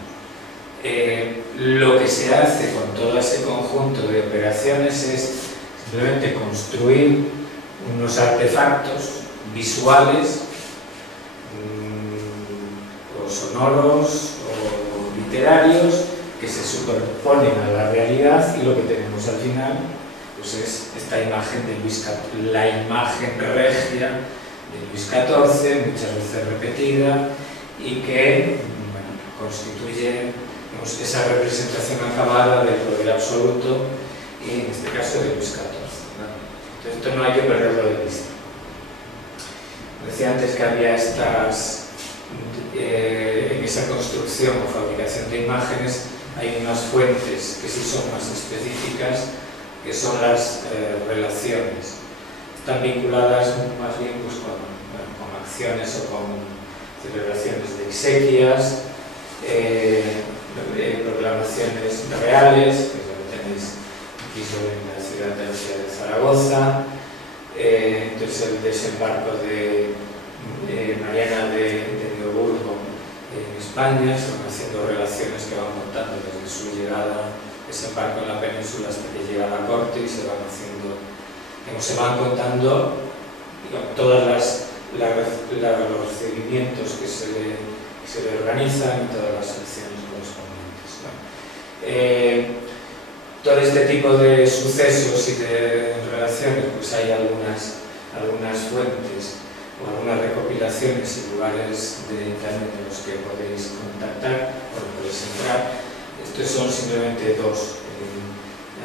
Lo que se hace con todo ese conjunto de operaciones es simplemente construir unos artefactos visuales, o sonoros o literarios, que se superponen a la realidad, y lo que tenemos al final, pues, es esta imagen de Luis XIV, la imagen regia de Luis XIV, muchas veces repetida, y que, bueno, constituye, digamos, esa representación acabada del poder absoluto, y en este caso de Luis XIV. Entonces, esto no hay que perderlo de vista. Decía antes que había en esa construcción o fabricación de imágenes hay unas fuentes que sí son más específicas, que son las relaciones. Están vinculadas más bien, pues, con acciones o con celebraciones de exequias, proclamaciones reales, que es lo que tenéis aquí en la ciudad de Zaragoza, entonces el desembarco de Mariana de Neuburgo en España, se van haciendo relaciones que van contando desde su llegada, desembarco en la península hasta que llega a la corte, y se van haciendo, se van contando todos los recibimientos que se le organizan y todas las acciones correspondientes. Todo este tipo de sucesos y de relaciones, pues hay algunas fuentes o algunas recopilaciones y lugares de internet en los que podéis contactar, podéis entrar. Estos son simplemente dos,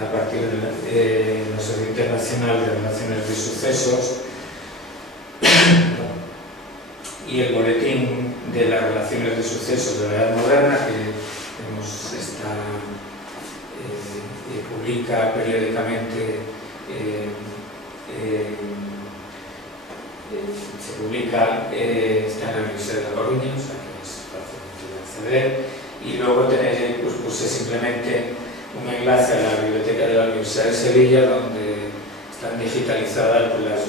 a partir de la Sociedad Internacional de Relaciones de Sucesos y el Boletín de las Relaciones de Sucesos de la Edad Moderna, que publica periódicamente, está en la Universidad de La Coruña, o sea que es fácilmente de acceder. Y luego tenéis, pues puse simplemente un enlace a la biblioteca de la Universidad de Sevilla, donde están digitalizadas las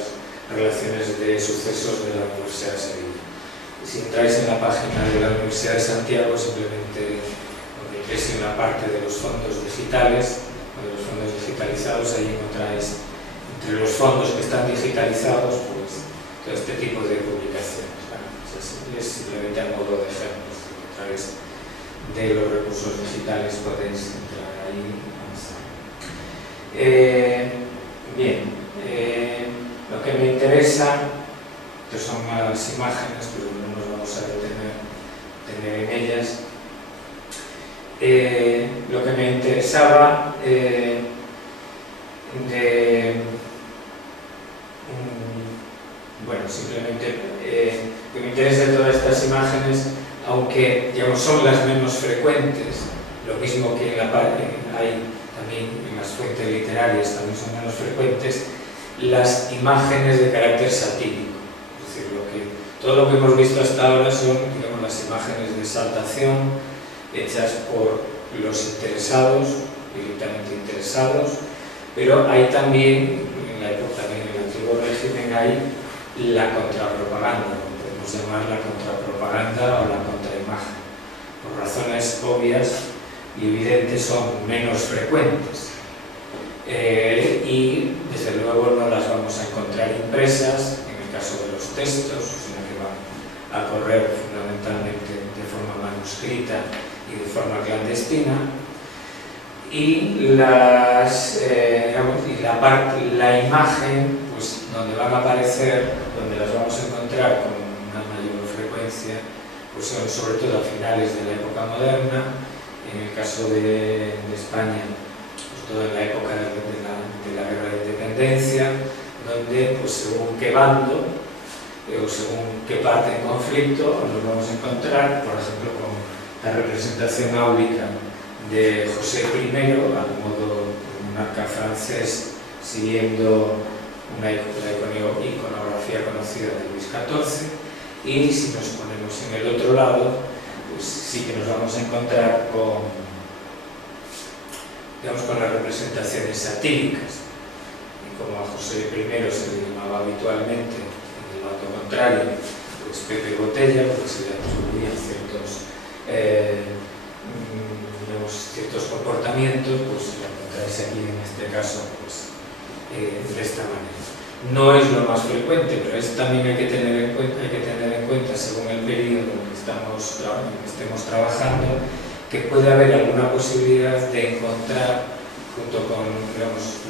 relaciones de sucesos de la Universidad de Sevilla. Si entráis en la página de la Universidad de Santiago, simplemente es en la parte de los fondos digitales, de los fondos digitalizados, ahí encontráis entre los fondos que están digitalizados, pues todo este tipo de publicaciones. Es simplemente a modo de ejemplos, a través de los recursos digitales podéis entrar ahí y avanzar. Bien, lo que me interesa, que son las imágenes, pero no nos vamos a detener en ellas. Lo que me interesaba simplemente que me interesa de todas estas imágenes, aunque digamos, son las menos frecuentes, lo mismo que hay también en las fuentes literarias también son menos frecuentes, las imágenes de carácter satírico. Es decir, todo lo que hemos visto hasta ahora son, digamos, las imágenes de exaltación hechas por los interesados, militarmente interesados, pero hay también, en la época, también en el antiguo régimen, hay la contrapropaganda, lo podemos llamar la contrapropaganda o la contraimagen. Por razones obvias y evidentes son menos frecuentes y desde luego no las vamos a encontrar impresas en el caso de los textos, sino que van a correr fundamentalmente de forma manuscrita y de forma clandestina, y la imagen, pues donde van a aparecer, donde las vamos a encontrar con una mayor frecuencia, pues son sobre todo a finales de la época moderna, en el caso de España, pues todo en la época de la Guerra de Independencia, donde pues según qué bando o según qué parte en conflicto nos vamos a encontrar, por ejemplo, con la representación áulica de José I, al modo monarca francés, siguiendo una iconografía conocida de Luis XIV, y si nos ponemos en el otro lado, pues sí que nos vamos a encontrar con las representaciones satíricas, y como a José I se le llamaba habitualmente, en el bando contrario, pues Pepe Botella, porque se le atribuían ciertos comportamientos, pues lo encontráis aquí en este caso pues, de esta manera. No es lo más frecuente, pero también hay que tener en cuenta, según el periodo en que estemos trabajando, que puede haber alguna posibilidad de encontrar, junto con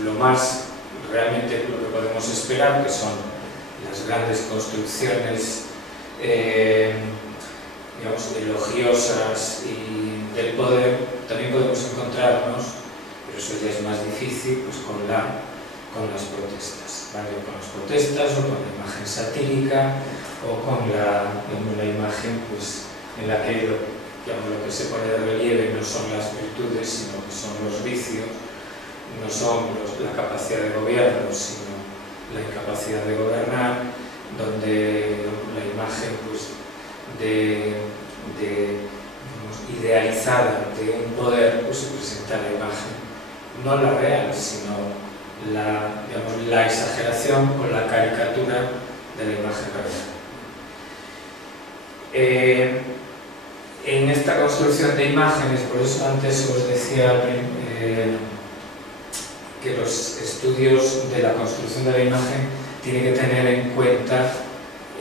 lo más realmente lo que podemos esperar, que son las grandes construcciones elogiosas y del poder, también podemos encontrarnos, pero eso ya es más difícil, pues con las protestas, ¿vale? Con las protestas o con la imagen satírica o con la imagen pues, en la que lo que se pone de relieve no son las virtudes, sino que son los vicios, no son la capacidad de gobierno, sino la incapacidad de gobernar, donde la imagen pues, idealizada de un poder pues, se presenta la imagen, no la real, sino la exageración o la caricatura de la imagen real. esta construcción de imágenes, por eso antes os decía que los estudios de la construcción de la imagen tienen que tener en cuenta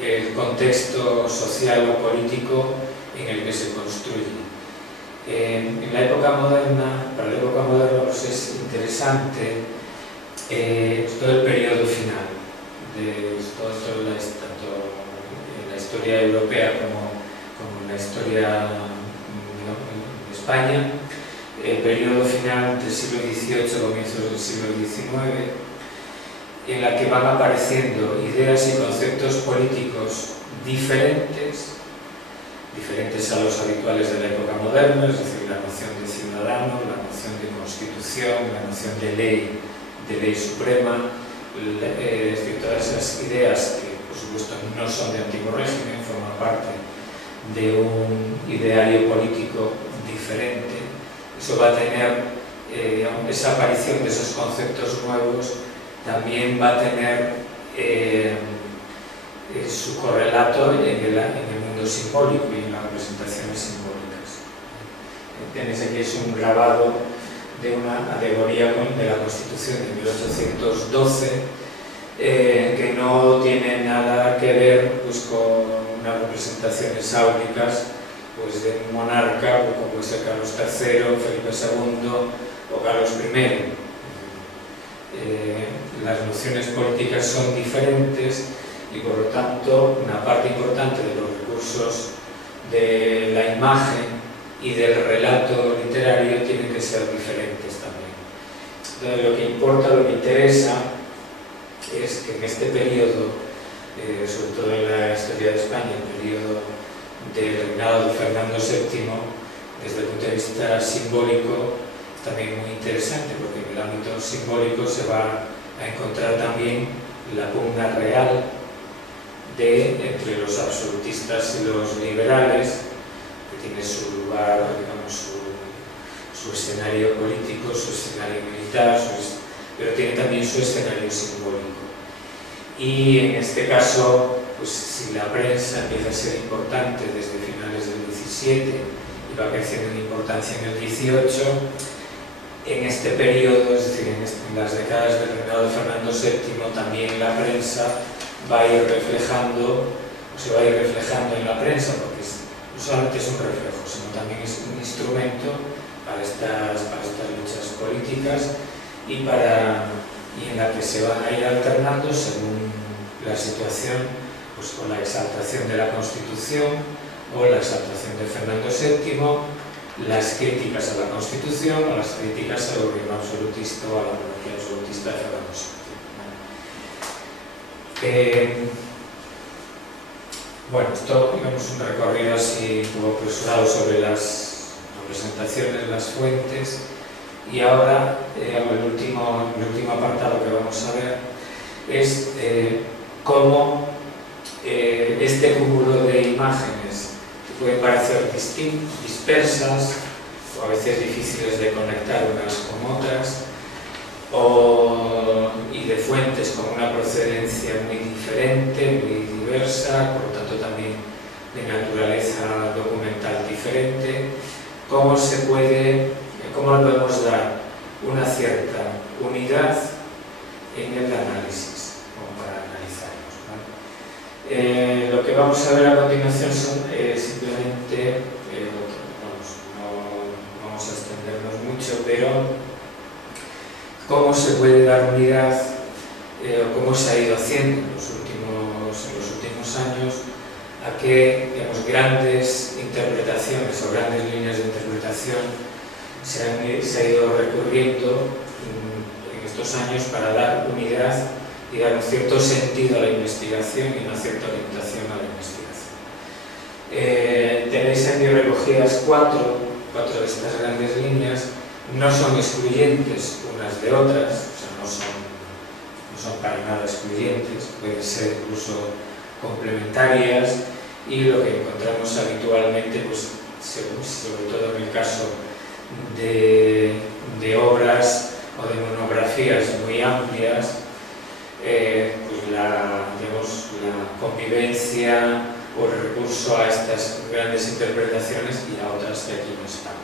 el contexto social o político en el que se construye. En la época moderna, para la época moderna, pues es interesante todo el periodo final, tanto en la historia europea como en la historia de España, el periodo final del siglo XVIII, comienzos del siglo XIX, en la que van apareciendo ideas y conceptos políticos diferentes a los habituales de la época moderna, es decir, la noción de ciudadano, la noción de constitución, la noción de ley suprema, es decir, todas esas ideas que, por supuesto, no son de antiguo régimen, forman parte de un ideario político diferente. Eso va a tener, esa aparición de esos conceptos nuevos también va a tener su correlato en el mundo simbólico y en las representaciones simbólicas. Tenéis aquí es un grabado de una alegoría de la Constitución de 1812 que no tiene nada que ver pues, con unas representaciones áuricas pues, de un monarca como puede ser Carlos III, Felipe II o Carlos I. Las nociones políticas son diferentes y por lo tanto una parte importante de los recursos de la imagen y del relato literario tienen que ser diferentes también. Entonces, lo que importa, lo que interesa es que en este periodo, sobre todo en la historia de España, el periodo del reinado de Fernando VII, desde el punto de vista simbólico, es también muy interesante porque en el ámbito simbólico se va a encontrar también la pugna real entre los absolutistas y los liberales, que tiene su lugar, digamos, su escenario político, su escenario militar, pero tiene también su escenario simbólico. Y en este caso, pues si la prensa empieza a ser importante desde finales del XVII y va creciendo en importancia en el XVIII, en este periodo, es decir, en las décadas del reinado de Fernando VII, también la prensa va a ir reflejando, o se va a ir reflejando en la prensa, porque no solamente es un reflejo, sino también es un instrumento para estas luchas políticas y en la que se van a ir alternando según la situación, pues con la exaltación de la Constitución o la exaltación de Fernando VII, las críticas a la Constitución o las críticas al gobierno absolutista o a la monarquía absolutista de Fernando VII. Bueno, esto digamos un recorrido así un poco apresurado sobre las representaciones, las fuentes, y ahora el último apartado que vamos a ver es cómo este cúmulo de imágenes que pueden parecer dispersas o a veces difíciles de conectar unas con otras, y de fuentes con una procedencia muy diferente, muy diversa, por lo tanto también de naturaleza documental diferente, cómo le podemos dar una cierta unidad en el análisis, como para analizarlos, ¿vale? Lo que vamos a ver a continuación son simplemente, no vamos a extendernos mucho, pero cómo se puede dar unidad o cómo se ha ido haciendo en los últimos años a que, digamos, grandes interpretaciones o grandes líneas de interpretación se ha ido recurriendo en estos años para dar unidad y dar un cierto sentido a la investigación y una cierta orientación a la investigación. Tenéis aquí recogidas cuatro de estas grandes líneas. No son excluyentes unas de otras, o sea, no son para nada excluyentes, pueden ser incluso complementarias, y lo que encontramos habitualmente, pues, sobre todo en el caso de obras o de monografías muy amplias, pues la convivencia por recurso a estas grandes interpretaciones y a otras que aquí no están,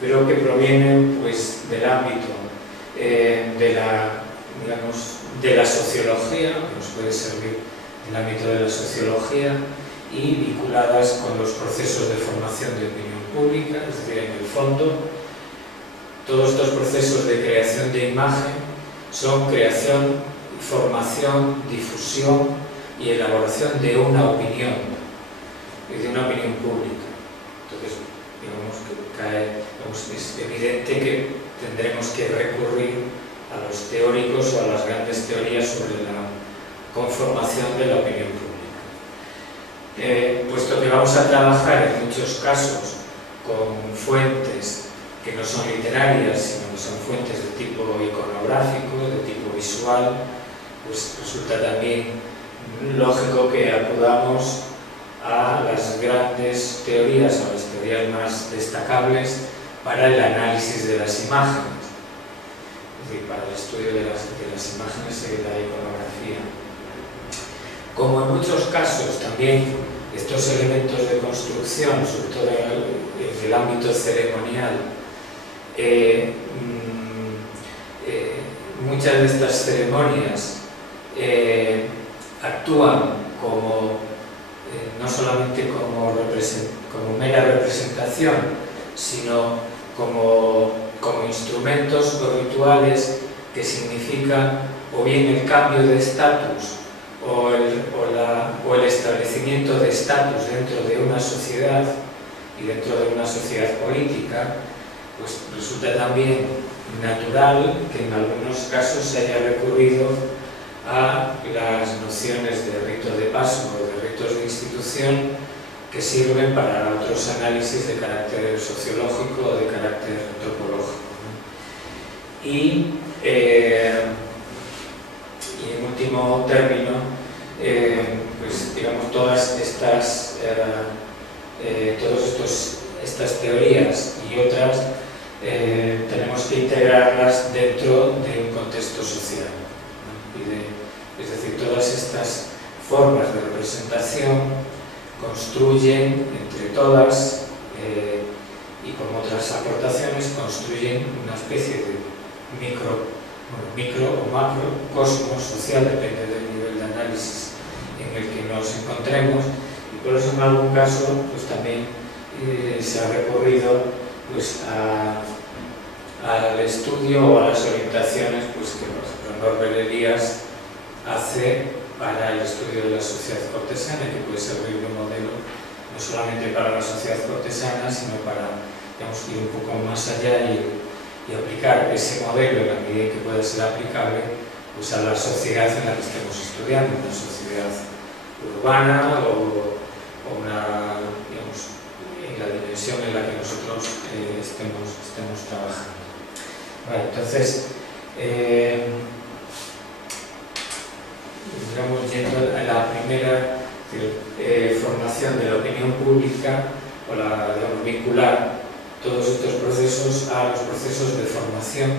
pero que provienen pues, del ámbito de la sociología, que nos puede servir del ámbito de la sociología, y vinculadas con los procesos de formación de opinión pública, es decir, en el fondo, todos estos procesos de creación de imagen son creación, formación, difusión y elaboración de una opinión, y de una opinión pública. Entonces, digamos que es evidente que tendremos que recurrir a los teóricos o a las grandes teorías sobre la conformación de la opinión pública. Puesto que vamos a trabajar en muchos casos con fuentes que no son literarias, sino que son fuentes de tipo iconográfico, de tipo visual, pues resulta también lógico que acudamos a las grandes teorías, a las teorías más destacables para el análisis de las imágenes, es decir, para el estudio de las imágenes y de la iconografía. Como en muchos casos también estos elementos de construcción, sobre todo en el ámbito ceremonial, muchas de estas ceremonias actúan como no solamente como mera representación, sino como instrumentos o rituales que significan o bien el cambio de estatus o el establecimiento de estatus dentro de una sociedad y dentro de una sociedad política, pues resulta también natural que en algunos casos se haya recurrido a las nociones de rito de paso o de ritos de institución que sirven para otros análisis de carácter sociológico o de carácter antropológico, ¿no? Y en último término, pues digamos todas estas teorías y otras tenemos que integrarlas dentro de un contexto social, ¿no? Es decir, todas estas formas de representación construyen entre todas y con otras aportaciones construyen una especie de micro o macro cosmos social, depende del nivel de análisis en el que nos encontremos, y por eso en algún caso pues también se ha recurrido pues al estudio o a las orientaciones pues que por ejemplo Norbert Elias hace para el estudio de la sociedad cortesana, que puede servir de modelo no solamente para la sociedad cortesana, sino para, digamos, ir un poco más allá y aplicar ese modelo en la medida que pueda ser aplicable pues, a la sociedad en la que estemos estudiando, una sociedad urbana o una, digamos, en la dimensión en la que nosotros estemos trabajando. Vale, entonces, digamos, yendo a la primera formación de la opinión pública, o digamos, vincular todos estos procesos a los procesos de formación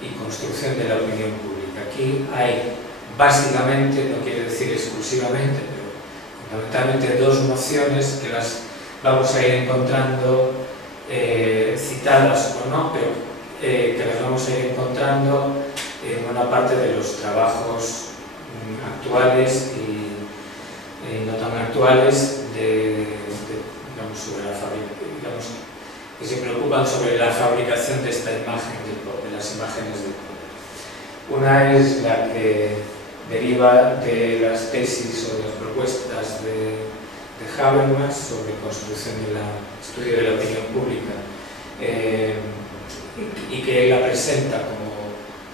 y construcción de la opinión pública. Aquí hay básicamente, no quiere decir exclusivamente, pero fundamentalmente dos nociones que las vamos a ir encontrando citadas o no, pero que las vamos a ir encontrando en buena parte de los trabajos actuales y no tan actuales digamos, sobre la fabricación, que se preocupan sobre la fabricación de esta imagen de las imágenes del poder. Una es la que deriva de las tesis o de las propuestas de Habermas sobre construcción del estudio de la opinión pública, y que él la presenta como,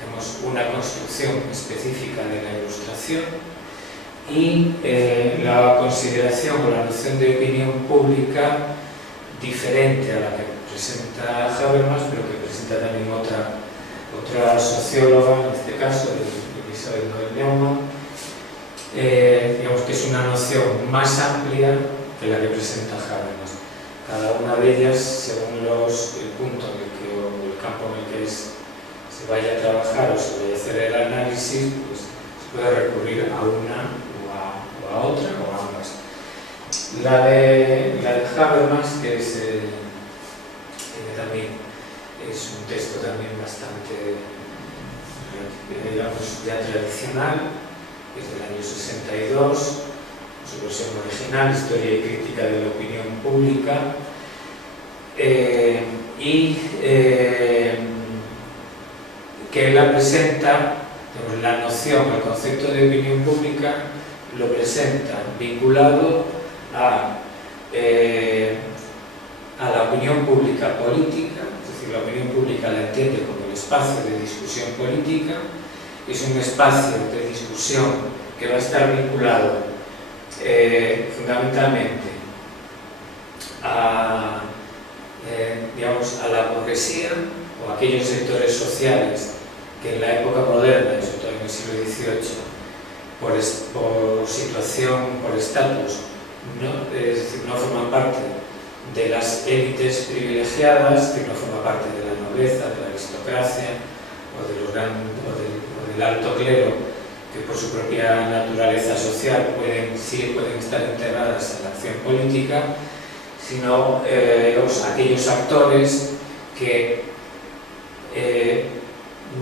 digamos, una construcción específica de la ilustración, y la consideración o la noción de opinión pública diferente a la que presenta Habermas, pero que presenta también otra socióloga, en este caso, Elisabeth Noel-Neumann, digamos que es una noción más amplia que la que presenta Habermas. Cada una de ellas, según el punto en el que, o el campo en el que se vaya a trabajar o se vaya a hacer el análisis, pues se puede recurrir a una o a otra o a ambas. La de Habermas, que también es un texto también bastante, digamos, ya tradicional, es del año 62, su versión original, Historia y crítica de la opinión pública, que él la presenta, la noción, el concepto de opinión pública lo presenta vinculado a la opinión pública política, es decir, la opinión pública la entiende como el espacio de discusión política, es un espacio de discusión que va a estar vinculado fundamentalmente digamos, a la burguesía o a aquellos sectores sociales que en la época moderna, y sobre todo en el siglo XVIII, por situación, por estatus, es decir, no forman parte de las élites privilegiadas, que no forman parte de la nobleza, de la aristocracia o del alto clero, que por su propia naturaleza social sí pueden estar integradas en la acción política, sino aquellos actores que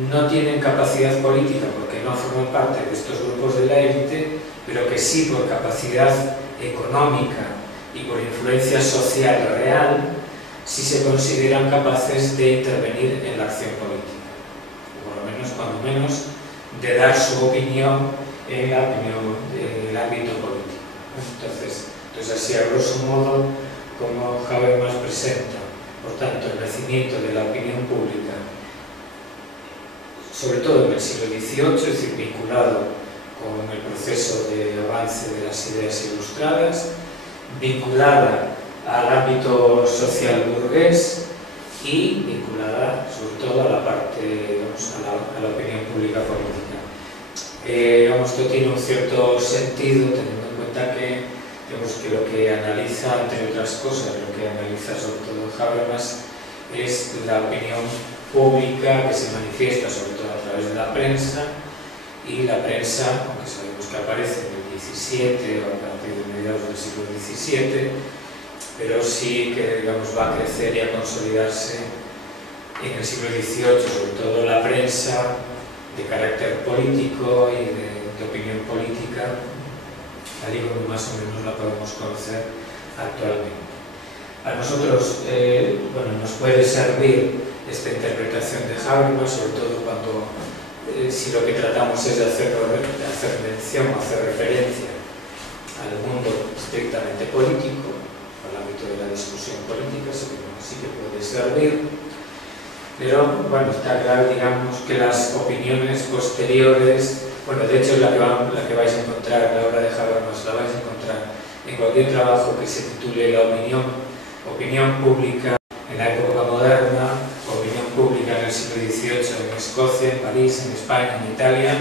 no tienen capacidad política porque no forman parte de estos grupos de la élite, pero que sí por capacidad económica y por influencia social real, sí se consideran capaces de intervenir en la acción política, o por lo menos, cuando menos, de dar su opinión en el ámbito político. Entonces así, a grosso modo, como Habermas presenta, por tanto, el nacimiento de la opinión pública, sobre todo en el siglo XVIII, es decir, vinculado con el proceso de avance de las ideas ilustradas, vinculada al ámbito social burgués y vinculada, sobre todo, a la parte, a la opinión pública política. Esto tiene un cierto sentido, teniendo en cuenta que lo que analiza, entre otras cosas, lo que analiza sobre todo Habermas es la opinión pública que se manifiesta sobre todo a través de la prensa, y la prensa, aunque sabemos que aparece en el XVII o a partir de mediados del siglo XVII, pero sí que, digamos, va a crecer y a consolidarse en el siglo XVIII, sobre todo la prensa de carácter político y de opinión política, tal y como más o menos la podemos conocer actualmente. A nosotros nos puede servir esta interpretación de Habermas, sobre todo cuando si lo que tratamos es de hacer mención o hacer referencia al mundo estrictamente político, al ámbito de la discusión política, sí que puede servir, pero bueno, está claro, digamos, que las opiniones posteriores, de hecho la que vais a encontrar a la obra de Habermas, la vais a encontrar en cualquier trabajo que se titule La opinión pública en la época moderna, opinión pública en el siglo XVIII en Escocia, en París, en España, en Italia.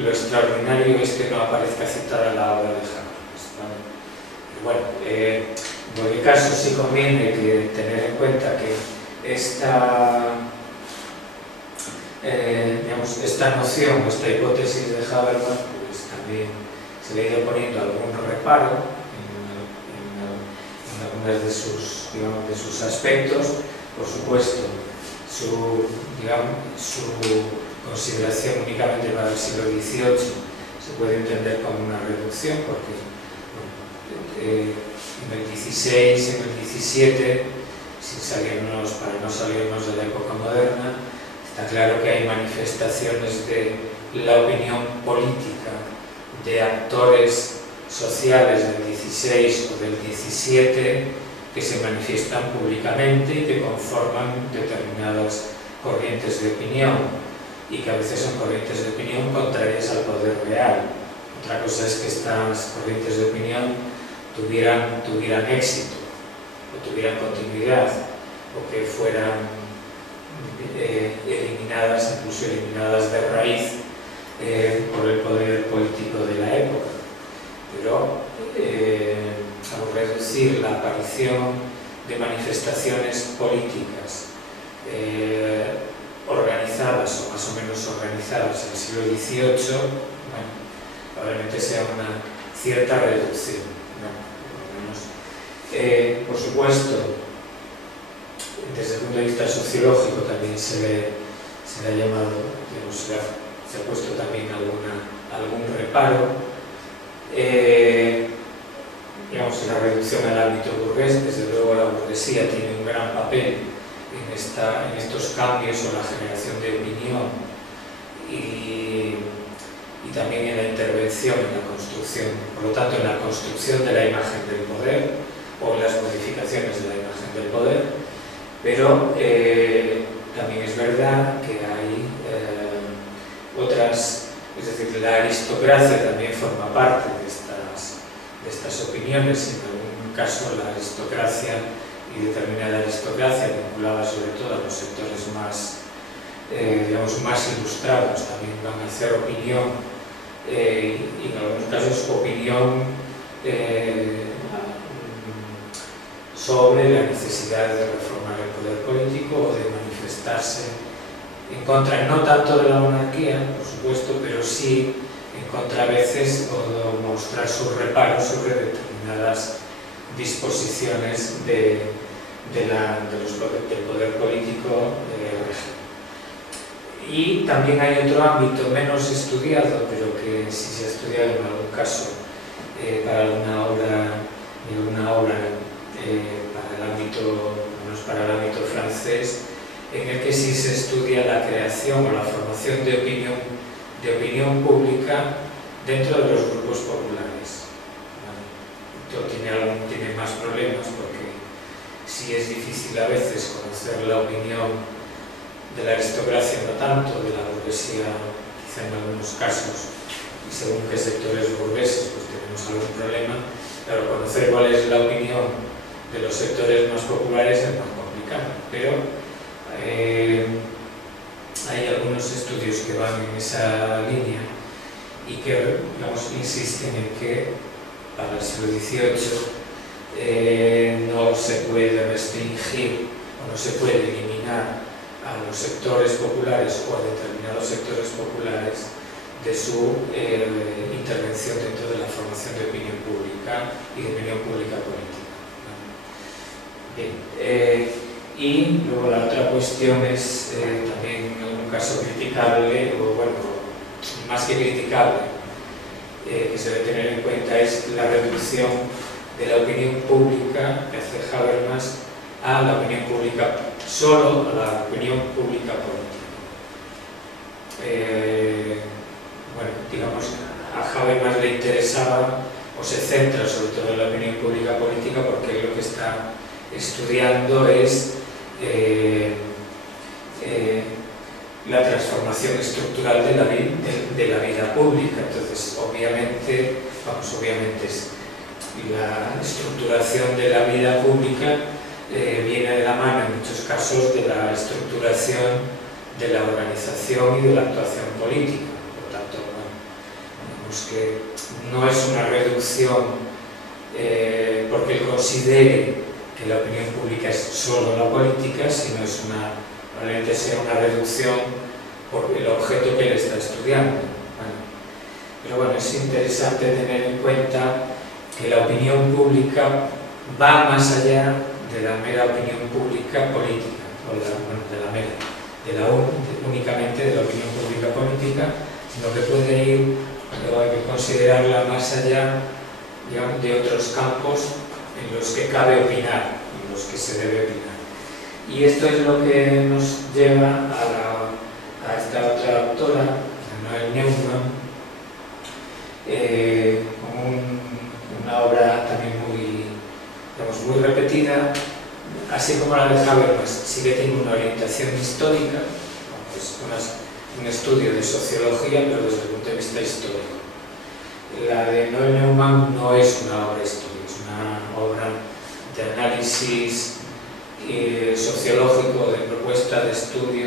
Lo extraordinario es que no aparezca citada la obra de Habermas, ¿vale? Pero bueno, en cualquier caso sí conviene tener en cuenta que esta noción, esta hipótesis de Habermas, pues también se le ha ido poniendo algún reparo en algunos de sus aspectos. Por supuesto, su consideración únicamente para el siglo XVIII se puede entender como una reducción, porque en el XVI, en el XVII, para no salirnos de la época moderna, está claro que hay manifestaciones de la opinión política de actores sociales del XVI o del XVII que se manifiestan públicamente y que conforman determinadas corrientes de opinión, y que a veces son corrientes de opinión contrarias al poder real. Otra cosa es que estas corrientes de opinión tuvieran éxito, o tuvieran continuidad, o que fueran incluso eliminadas de raíz por el poder político de la época. Pero al reducir la aparición de manifestaciones políticas organizadas o más o menos organizadas en el siglo XVIII, probablemente sea una cierta reducción. Por supuesto, desde el punto de vista sociológico también se le ha llamado, digamos, se ha puesto también algún reparo. Digamos, la reducción al ámbito burgués, desde luego la burguesía tiene un gran papel en estos cambios o la generación de opinión y también en la intervención, en la construcción, por lo tanto en la construcción de la imagen del poder o en las modificaciones de la imagen del poder, pero también es verdad que hay otras, es decir, la aristocracia también forma parte de estas opiniones, en algún caso la aristocracia y determinada aristocracia vinculada sobre todo a los sectores más, digamos, más ilustrados también van a hacer opinión y en algunos casos opinión sobre la necesidad de reformar el poder político o de manifestarse en contra, no tanto de la monarquía, por supuesto, pero sí en contra a veces o mostrar sus reparos sobre determinadas disposiciones del poder político regional. Y también hay otro ámbito menos estudiado, pero que sí se ha estudiado en algún caso para alguna obra para el ámbito francés, en el que sí se estudia la creación o la formación de opinión pública dentro de los grupos populares. Esto tiene más problemas porque sí es difícil a veces conocer la opinión de la aristocracia, no tanto, de la burguesía, quizá en algunos casos, y según qué sectores burgueses pues tenemos algún problema, pero conocer cuál es la opinión de los sectores más populares es más complicado, pero hay algunos estudios que van en esa línea y que, digamos, insisten en que para el siglo XVIII no se puede restringir o no se puede eliminar a los sectores populares o a determinados sectores populares de su intervención dentro de la formación de opinión pública y de opinión pública política. Bien, y luego la otra cuestión es también en algún caso criticable, o bueno, más que criticable, que se debe tener en cuenta es la reducción de la opinión pública que hace Habermas a la opinión pública, solo a la opinión pública política. Bueno, digamos, a Habermas le interesaba o se centra sobre todo en la opinión pública política porque lo que está estudiando es la transformación estructural de la vida pública. Entonces, obviamente es la estructuración de la vida pública viene de la mano en muchos casos de la estructuración de la organización y de la actuación política. Por tanto, bueno, digamos que no es una reducción porque él considere que la opinión pública es solo la política, sino probablemente sea una reducción por el objeto que él está estudiando. Pero bueno, es interesante tener en cuenta que la opinión pública va más allá de la mera opinión pública política, o únicamente de la opinión pública política, sino que puede ir, hay que considerarla más allá, digamos, de otros campos en los que cabe opinar, en los que se debe opinar. Y esto es lo que nos lleva a esta otra autora, Noel Neumann, con una obra también muy repetida, así como la de Habermas, sí que tiene una orientación histórica, es un estudio de sociología, pero desde el punto de vista histórico. La de Noel Neumann no es una obra histórica, es una obra de análisis sociológico, de propuesta, de estudio,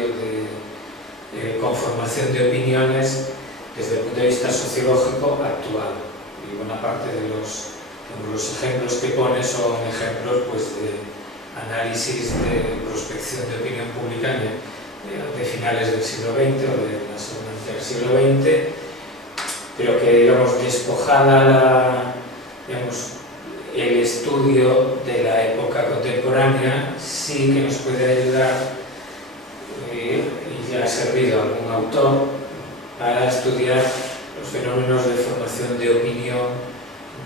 de conformación de opiniones desde el punto de vista sociológico actual. Y buena parte de los ejemplos que pone son ejemplos pues, de análisis de prospección de opinión pública de finales del siglo XX o de la segunda mitad del siglo XX, pero que, digamos, despojada estudio de la época contemporánea sí que nos puede ayudar, y ya ha servido a algún autor, para estudiar los fenómenos de formación de opinión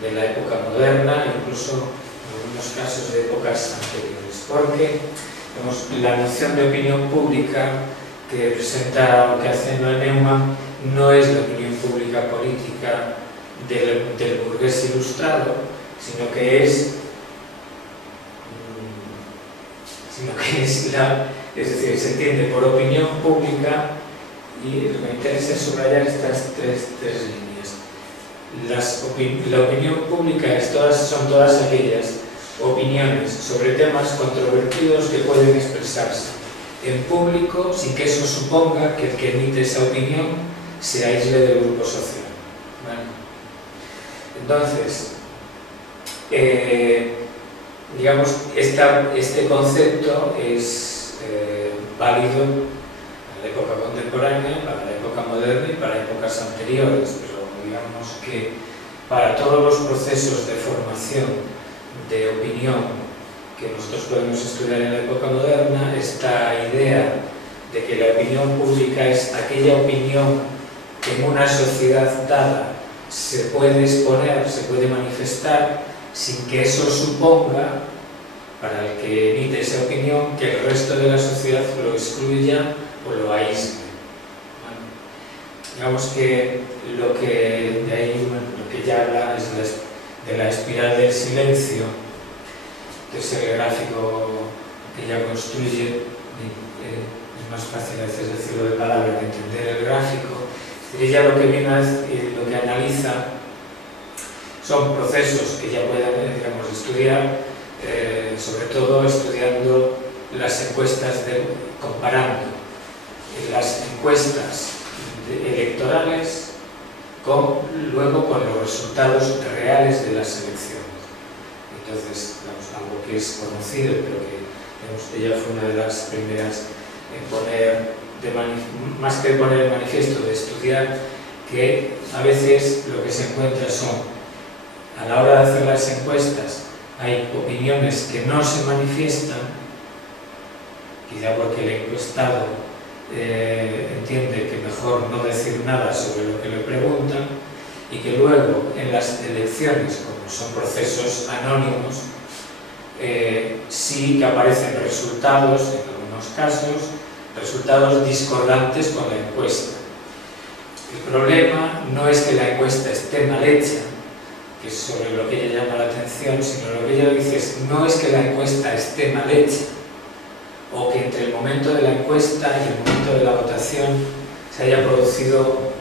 de la época moderna, incluso en algunos casos de épocas anteriores, porque la noción de opinión pública que presenta o que hace Noé Neumann no es la opinión pública política del burgués ilustrado, sino que es es decir, se entiende por opinión pública, y me interesa subrayar estas tres líneas. La opinión pública son todas aquellas opiniones sobre temas controvertidos que pueden expresarse en público sin que eso suponga que el que emite esa opinión se aísle del grupo social. ¿Vale? Entonces, digamos, este concepto es válido para la época contemporánea, para la época moderna y para épocas anteriores, pero digamos que para todos los procesos de formación de opinión que nosotros podemos estudiar en la época moderna, esta idea de que la opinión pública es aquella opinión que en una sociedad dada se puede exponer, se puede manifestar, sin que eso suponga, para el que emite esa opinión, que el resto de la sociedad lo excluya o lo aísle. Bueno, digamos que lo que ya habla es de la espiral del silencio, que es el gráfico que ya construye. Es más fácil a veces decirlo de palabra que entender el gráfico. Ella lo que viene lo que analiza son procesos que ya pueden, digamos, estudiar, sobre todo estudiando las encuestas, comparando las encuestas electorales luego con los resultados reales de las elecciones. Entonces, digamos, algo que es conocido, pero que, digamos, ella fue una de las primeras en poner, más que poner el manifiesto, de estudiar que a veces lo que se encuentra son, a la hora de hacer las encuestas, hay opiniones que no se manifiestan, quizá porque el encuestado entiende que mejor no decir nada sobre lo que le preguntan, y que luego en las elecciones, como son procesos anónimos, sí que aparecen resultados, en algunos casos, resultados discordantes con la encuesta. El problema no es que la encuesta esté mal hecha, que es sobre lo que ella llama la atención, sino lo que ella dice es, no es que la encuesta esté mal hecha, o que entre el momento de la encuesta y el momento de la votación se haya producido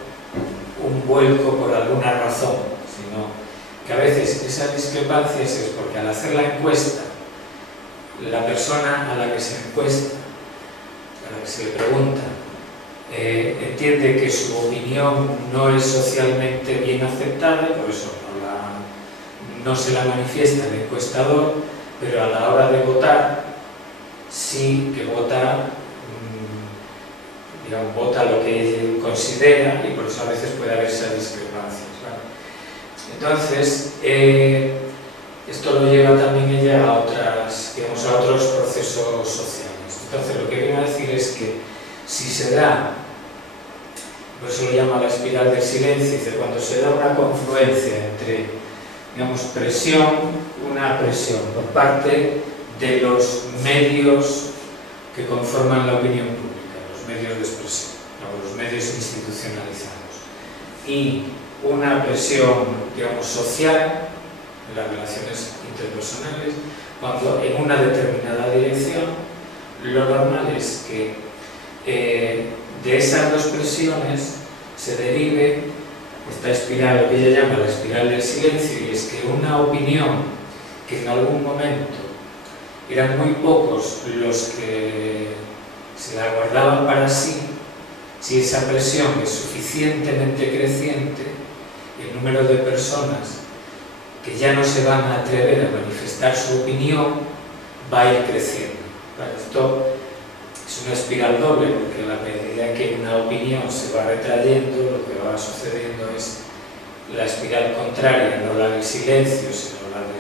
un vuelco por alguna razón, sino que a veces esas discrepancias es porque al hacer la encuesta, la persona a la que se encuesta, a la que se le pregunta, entiende que su opinión no es socialmente bien aceptada, por eso no se la manifiesta el encuestador, pero a la hora de votar sí que vota, digamos, vota lo que él considera, y por eso a veces puede haber esas discrepancias, ¿vale? Entonces, esto lo lleva también ella a otros procesos sociales. Entonces, lo que viene a decir es que si se da, por eso lo llama la espiral del silencio, dice, cuando se da una confluencia entre, digamos, una presión por parte de los medios que conforman la opinión pública, los medios de expresión, los medios institucionalizados, y una presión, digamos, social en las relaciones interpersonales, cuando en una determinada dirección, lo normal es que de esas dos presiones se derive esta espiral, lo que ella llama la espiral del silencio, y es que una opinión que en algún momento eran muy pocos los que se la guardaban para sí, si esa presión es suficientemente creciente, el número de personas que ya no se van a atrever a manifestar su opinión va a ir creciendo. Bueno, esto es una espiral doble, porque a la medida que una opinión se va retrayendo, lo que va sucediendo es la espiral contraria, no la del silencio, sino la de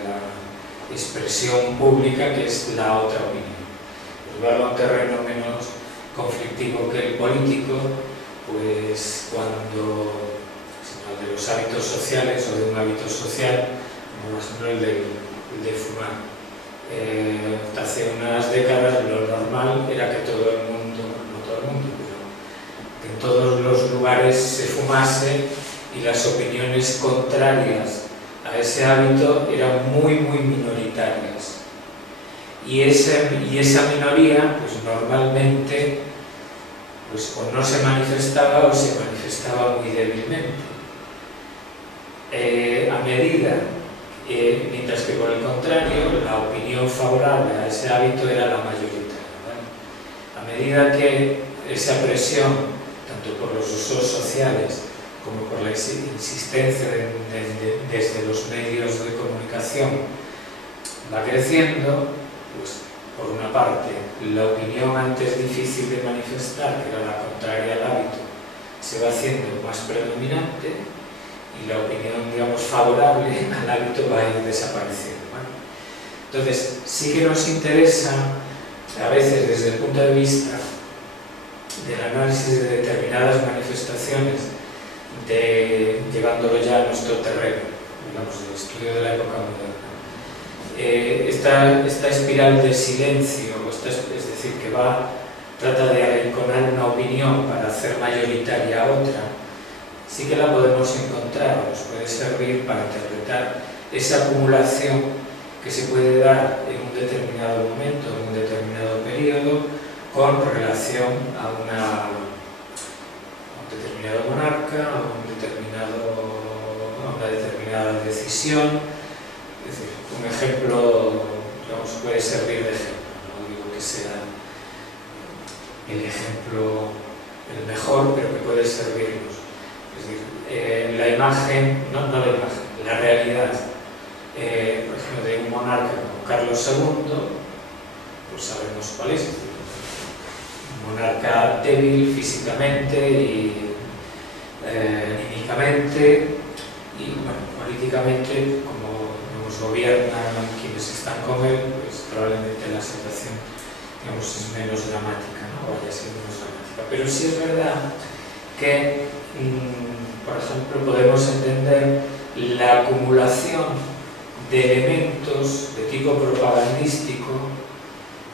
expresión pública, que es la otra opinión. Por llevarlo a un terreno menos conflictivo que el político, pues cuando, sino de los hábitos sociales o de un hábito social, como por ejemplo el de fumar. Hace unas décadas lo normal era que todo el mundo, no todo el mundo, pero que en todos los lugares se fumase, y las opiniones contrarias a ese hábito eran muy minoritarias. Y esa minoría, pues normalmente, pues o no se manifestaba o se manifestaba muy débilmente. A medida, mientras que por el contrario, la opinión favorable a ese hábito era la mayoritaria, ¿vale? A medida que esa presión, tanto por los usos sociales como por la insistencia desde los medios de comunicación, va creciendo, pues por una parte la opinión antes difícil de manifestar, que era la contraria al hábito, se va haciendo más predominante, y la opinión, digamos, favorable al hábito va a ir desapareciendo, ¿vale? Entonces, sí que nos interesa, a veces desde el punto de vista del análisis de determinadas manifestaciones, llevándolo ya a nuestro terreno, digamos, del estudio de la época moderna. Esta espiral de silencio, es decir, que trata de arrinconar una opinión para hacer mayoritaria a otra, sí que la podemos encontrar, nos puede servir para interpretar esa acumulación que se puede dar en un determinado momento, en un determinado periodo, con relación a un determinado monarca, a una determinada decisión. Es decir, un ejemplo, digamos, puede servir de ejemplo, no digo que sea el ejemplo el mejor, pero que puede servirnos. Es decir, la imagen, no la imagen, la realidad, por ejemplo, de un monarca como Carlos II, pues sabemos cuál es. Un monarca débil físicamente y anímicamente, y bueno, políticamente, como nos gobiernan quienes están con él, pues probablemente la situación, digamos, es menos dramática, ¿no? Vaya a ser menos dramática. Pero sí es verdad que, por ejemplo, podemos entender la acumulación de elementos de tipo propagandístico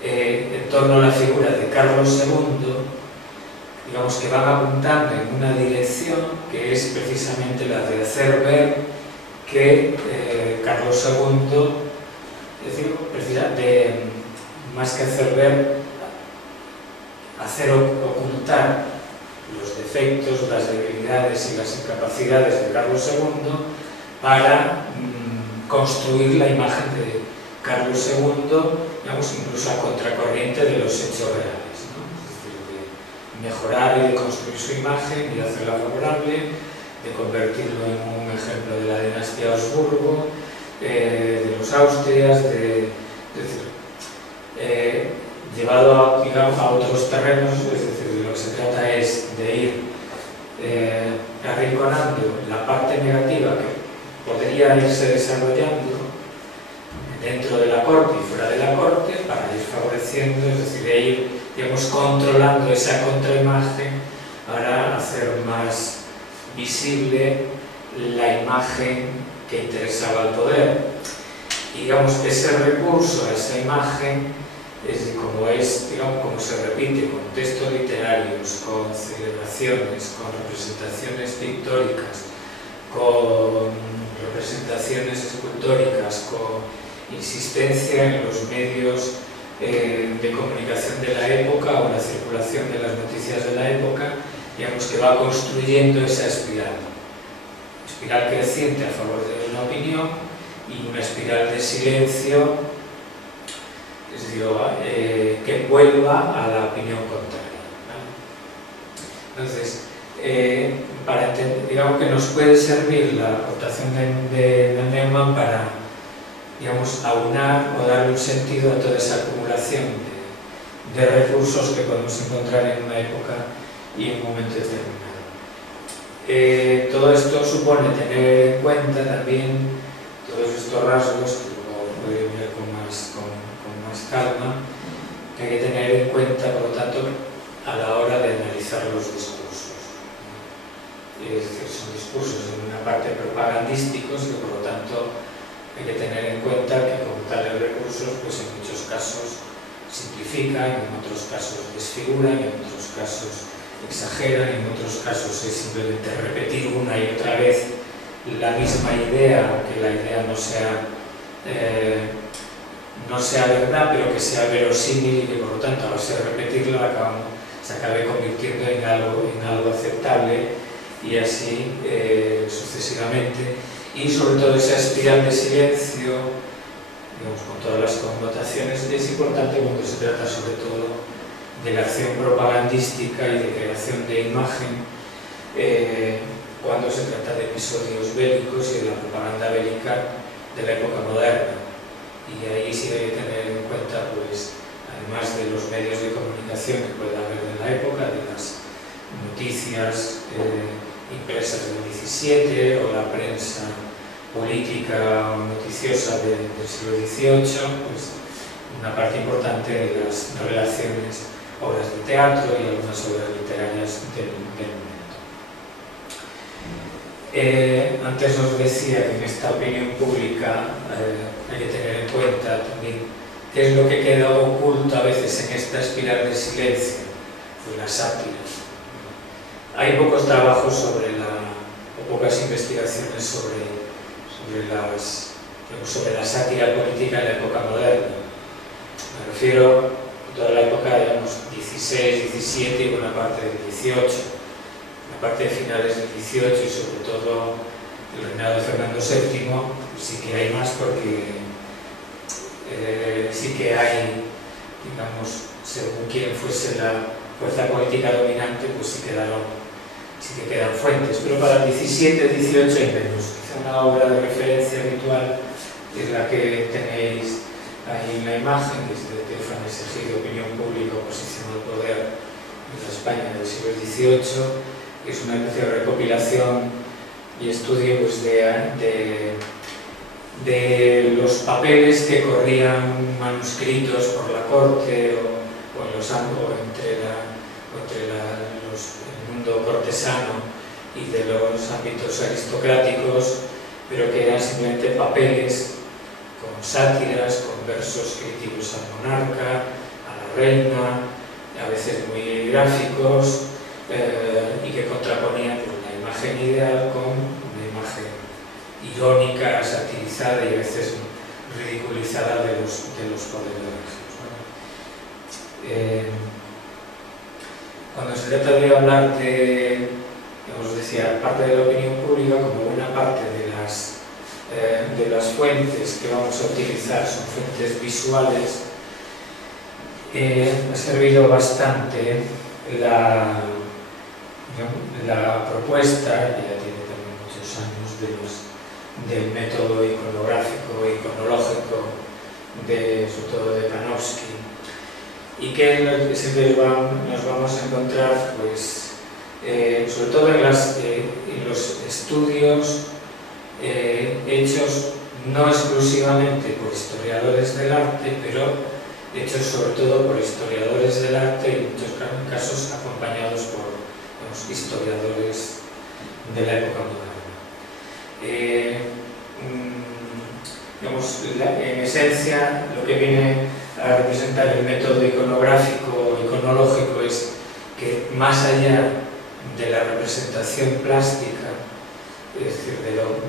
en torno a la figura de Carlos II, digamos, que van apuntando en una dirección que es precisamente la de hacer ver que Carlos II, es decir, más que hacer ver, hacer ocultar los defectos, las debilidades y las incapacidades de Carlos II para construir la imagen de Carlos II, digamos, incluso a contracorriente de los hechos reales, ¿no? Es decir, de mejorar y de construir su imagen y de hacerla favorable, de convertirlo en un ejemplo de la dinastía Habsburgo, de los Austrias, llevado a otros terrenos. Es decir, de lo que se trata es de ir arrinconando la parte negativa que podría irse desarrollando dentro de la corte y fuera de la corte, para ir favoreciendo, es decir, de ir, digamos, controlando esa contraimagen para hacer más visible la imagen que interesaba al poder. Y, digamos, ese recurso a esa imagen, digamos, como se repite con textos literarios, con celebraciones, con representaciones pictóricas, con representaciones escultóricas, con insistencia en los medios de comunicación de la época o la circulación de las noticias de la época, digamos, que va construyendo esa espiral creciente a favor de una opinión y una espiral de silencio, es decir, que vuelva a la opinión contraria, ¿vale? Entonces, para entender, digamos, que nos puede servir la aportación de Neumann para, digamos, aunar o darle un sentido a toda esa acumulación de recursos que podemos encontrar en una época y en un momento determinado. Todo esto supone tener en cuenta también todos estos rasgos que luego podría mirar con más calma, que hay que tener en cuenta, por lo tanto, a la hora de analizar los discursos. Es decir, son discursos en una parte propagandísticos y por lo tanto hay que tener en cuenta que con tales recursos, pues en muchos casos simplifican, en otros casos desfiguran, en otros casos exageran, en otros casos es simplemente repetir una y otra vez la misma idea, aunque la idea no sea verdad, pero que sea verosímil y que por lo tanto, al ser repetirla, se acabe convirtiendo en algo aceptable y así sucesivamente. Y sobre todo esa espiral de silencio, digamos, con todas las connotaciones, es importante cuando se trata sobre todo de la acción propagandística y de creación de imagen, cuando se trata de episodios bélicos y de la propaganda bélica de la época moderna. Y ahí sí hay que tener en cuenta, pues, además de los medios de comunicación que puede haber en la época, de las noticias impresas del 17 o la prensa política o noticiosa del siglo XVIII, pues una parte importante de las relaciones, obras de teatro y algunas obras literarias del momento. Antes os decía que en esta opinión pública hay que tener en cuenta también qué es lo que queda oculto a veces en esta espiral de silencio, pues la sátira. Hay pocos trabajos o pocas investigaciones sobre la sátira política en la época moderna. Me refiero a toda la época, digamos, 16, 17 y buena parte del 18. La parte de finales del 18 y sobre todo el reinado de Fernando VII, sí que hay más porque sí que hay, digamos, según quién fuese la fuerza política dominante, pues sí que quedan fuentes, pero para el 17, 18 hay menos. Quizá una obra de referencia habitual es la que tenéis ahí en la imagen, que es de Teófanes Egidio, Opinión Pública, Oposición al Poder en la España del siglo XVIII. Es una especie de recopilación y estudio, pues, de los papeles que corrían manuscritos por la corte o en los ambos entre el mundo cortesano y de los ámbitos aristocráticos, pero que eran simplemente papeles con sátiras, con versos críticos al monarca, a la reina, a veces muy gráficos, y que contraponían, pues, la imagen ideal con una imagen irónica, satirizada y a veces ridiculizada de los poderes. Cuando se trata de hablar de, os decía, parte de la opinión pública, como buena parte de las fuentes que vamos a utilizar son fuentes visuales, ha servido bastante la propuesta, que ya tiene también muchos años, del método iconográfico e iconológico, sobre todo de Panofsky, y que siempre nos vamos a encontrar, pues, sobre todo en los estudios hechos no exclusivamente por historiadores del arte, pero hechos sobre todo por historiadores del arte y en muchos casos acompañados por historiadores de la época moderna. En esencia, lo que viene a representar el método iconográfico, iconológico, es que más allá de la representación plástica, es decir, de lo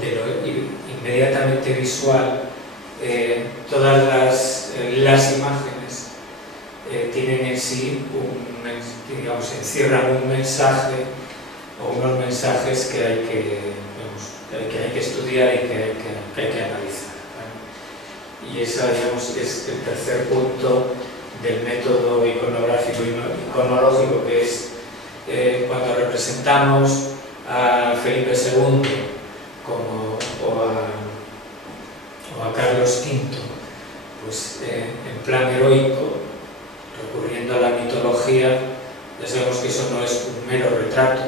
inmediatamente visual, todas las imágenes tienen en sí encierran un mensaje o unos mensajes que hay que estudiar y que hay que analizar, ¿vale? Y ese, es el tercer punto del método iconográfico y iconológico, que es cuando representamos a Felipe II o a Carlos V, pues en plan heroico, recurriendo a la mitología. Ya sabemos que eso no es un mero retrato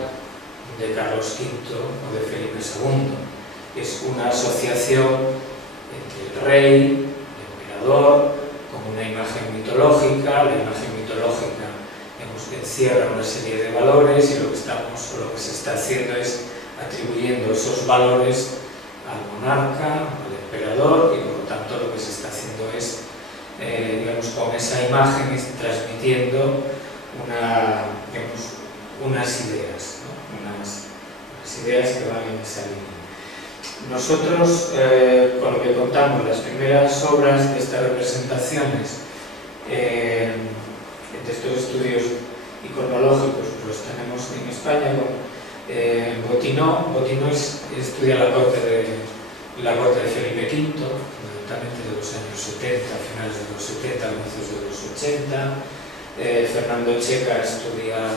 de Carlos V o de Felipe II, es una asociación entre el rey, encierra una serie de valores y lo que se está haciendo es atribuyendo esos valores al monarca, al emperador, y por lo tanto lo que se está haciendo es, digamos, con esa imagen transmitiendo unas ideas, ¿no? unas ideas que van en esa línea. Nosotros, con lo que contamos, las primeras obras de estas representaciones, de estos estudios iconológicos, los tenemos en España con Bottinò estudia la corte de Felipe V, fundamentalmente de los años 70, a finales de los 70, comienzos de los 80. Fernando Checa estudia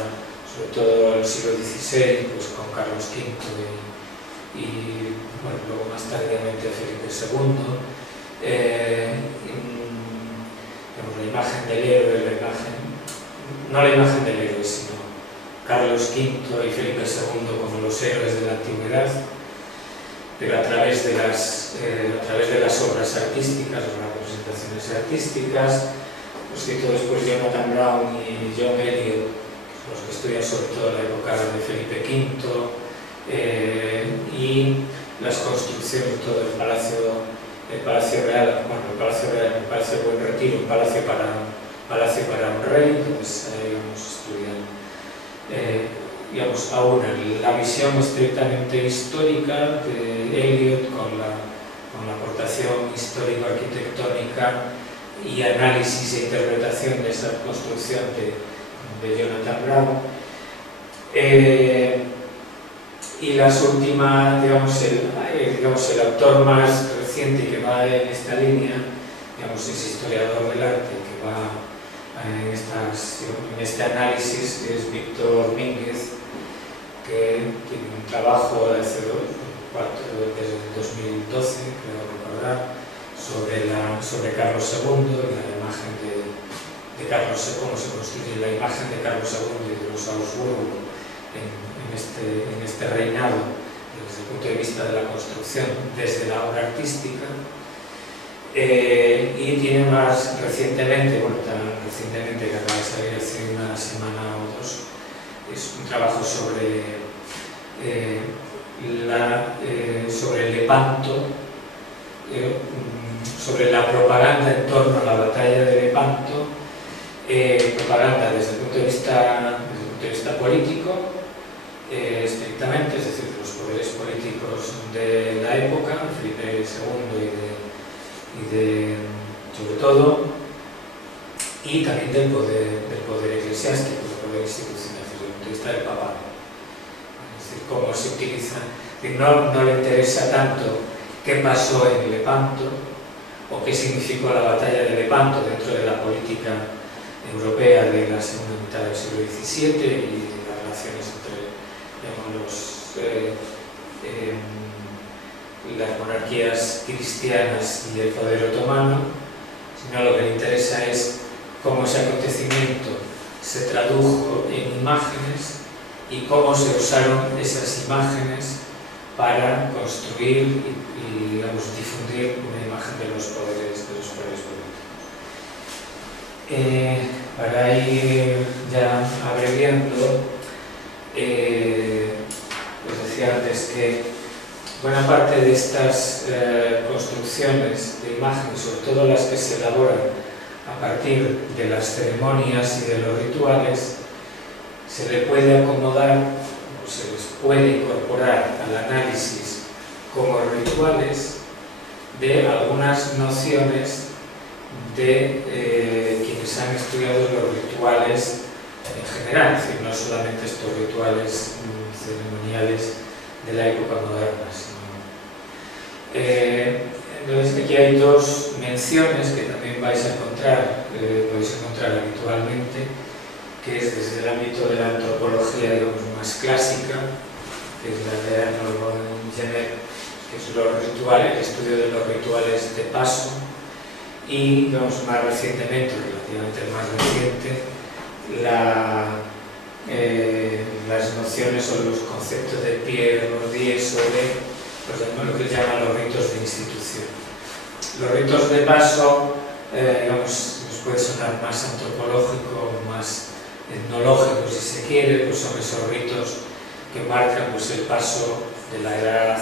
sobre todo el siglo XVI, pues con Carlos V y bueno, luego más tardíamente Felipe II. La imagen del héroe, no la imagen del héroe, sino Carlos V y Felipe II como los héroes de la antigüedad, pero a través de las obras artísticas o las representaciones artísticas, los que después Jonathan Brown y John Eliot, los que estudian sobre todo la época de Felipe V, y las construcciones, todo el Palacio Real, bueno, el Palacio Real, el Palacio de Buen Retiro, un palacio para un rey. Entonces estudian, digamos, aún la visión estrictamente histórica de Eliot con la aportación histórico-arquitectónica y análisis e interpretación de esa construcción de Jonathan Brown. Y las últimas, digamos, el autor más reciente que va en esta línea, digamos, es historiador del arte, que va en este análisis, es Víctor Mínguez, que tiene un trabajo desde 2012, creo recordar, sobre Carlos II y la imagen de Carlos II, cómo se construye la imagen de Carlos II y de los Habsburgo en este reinado, desde el punto de vista de la construcción, desde la obra artística. Y tiene más recientemente, bueno, tan recientemente que acaba de salir hace una semana o dos, es un trabajo sobre el Lepanto, sobre la propaganda en torno a la batalla de Lepanto, propaganda desde el punto de vista político, estrictamente, es decir, los poderes políticos de la época, Felipe II sobre todo, y también del poder eclesiástico, del poder institucional, desde el punto de vista del papado. Es decir, cómo se utiliza, no le interesa tanto qué pasó en Lepanto o qué significó la batalla de Lepanto dentro de la política europea de la segunda mitad del siglo XVII y las relaciones entre, digamos, las monarquías cristianas y el poder otomano, sino lo que le interesa es cómo ese acontecimiento se tradujo en imágenes y cómo se usaron esas imágenes para construir y digamos, difundir una imagen de los poderes políticos. Para ir ya abreviando, pues decía antes que buena parte de estas construcciones de imágenes, sobre todo las que se elaboran a partir de las ceremonias y de los rituales, se le puede acomodar o se les puede incorporar al análisis como rituales de algunas nociones de quienes han estudiado los rituales en general, es decir, no solamente estos rituales ceremoniales de la época moderna. Entonces aquí hay dos menciones que también podéis encontrar habitualmente, que es desde el ámbito de la antropología, digamos, más clásica, que es la de Arnold Genet, que es el estudio de los rituales de paso, y digamos, más recientemente, relativamente más reciente, las nociones o los conceptos de Pierre Bourdieu sobre lo que llaman los ritos de institución. Los ritos de paso, digamos, nos puede sonar más antropológico, más etnológicos, si se quiere, pues son esos ritos que marcan pues, el paso de la edad,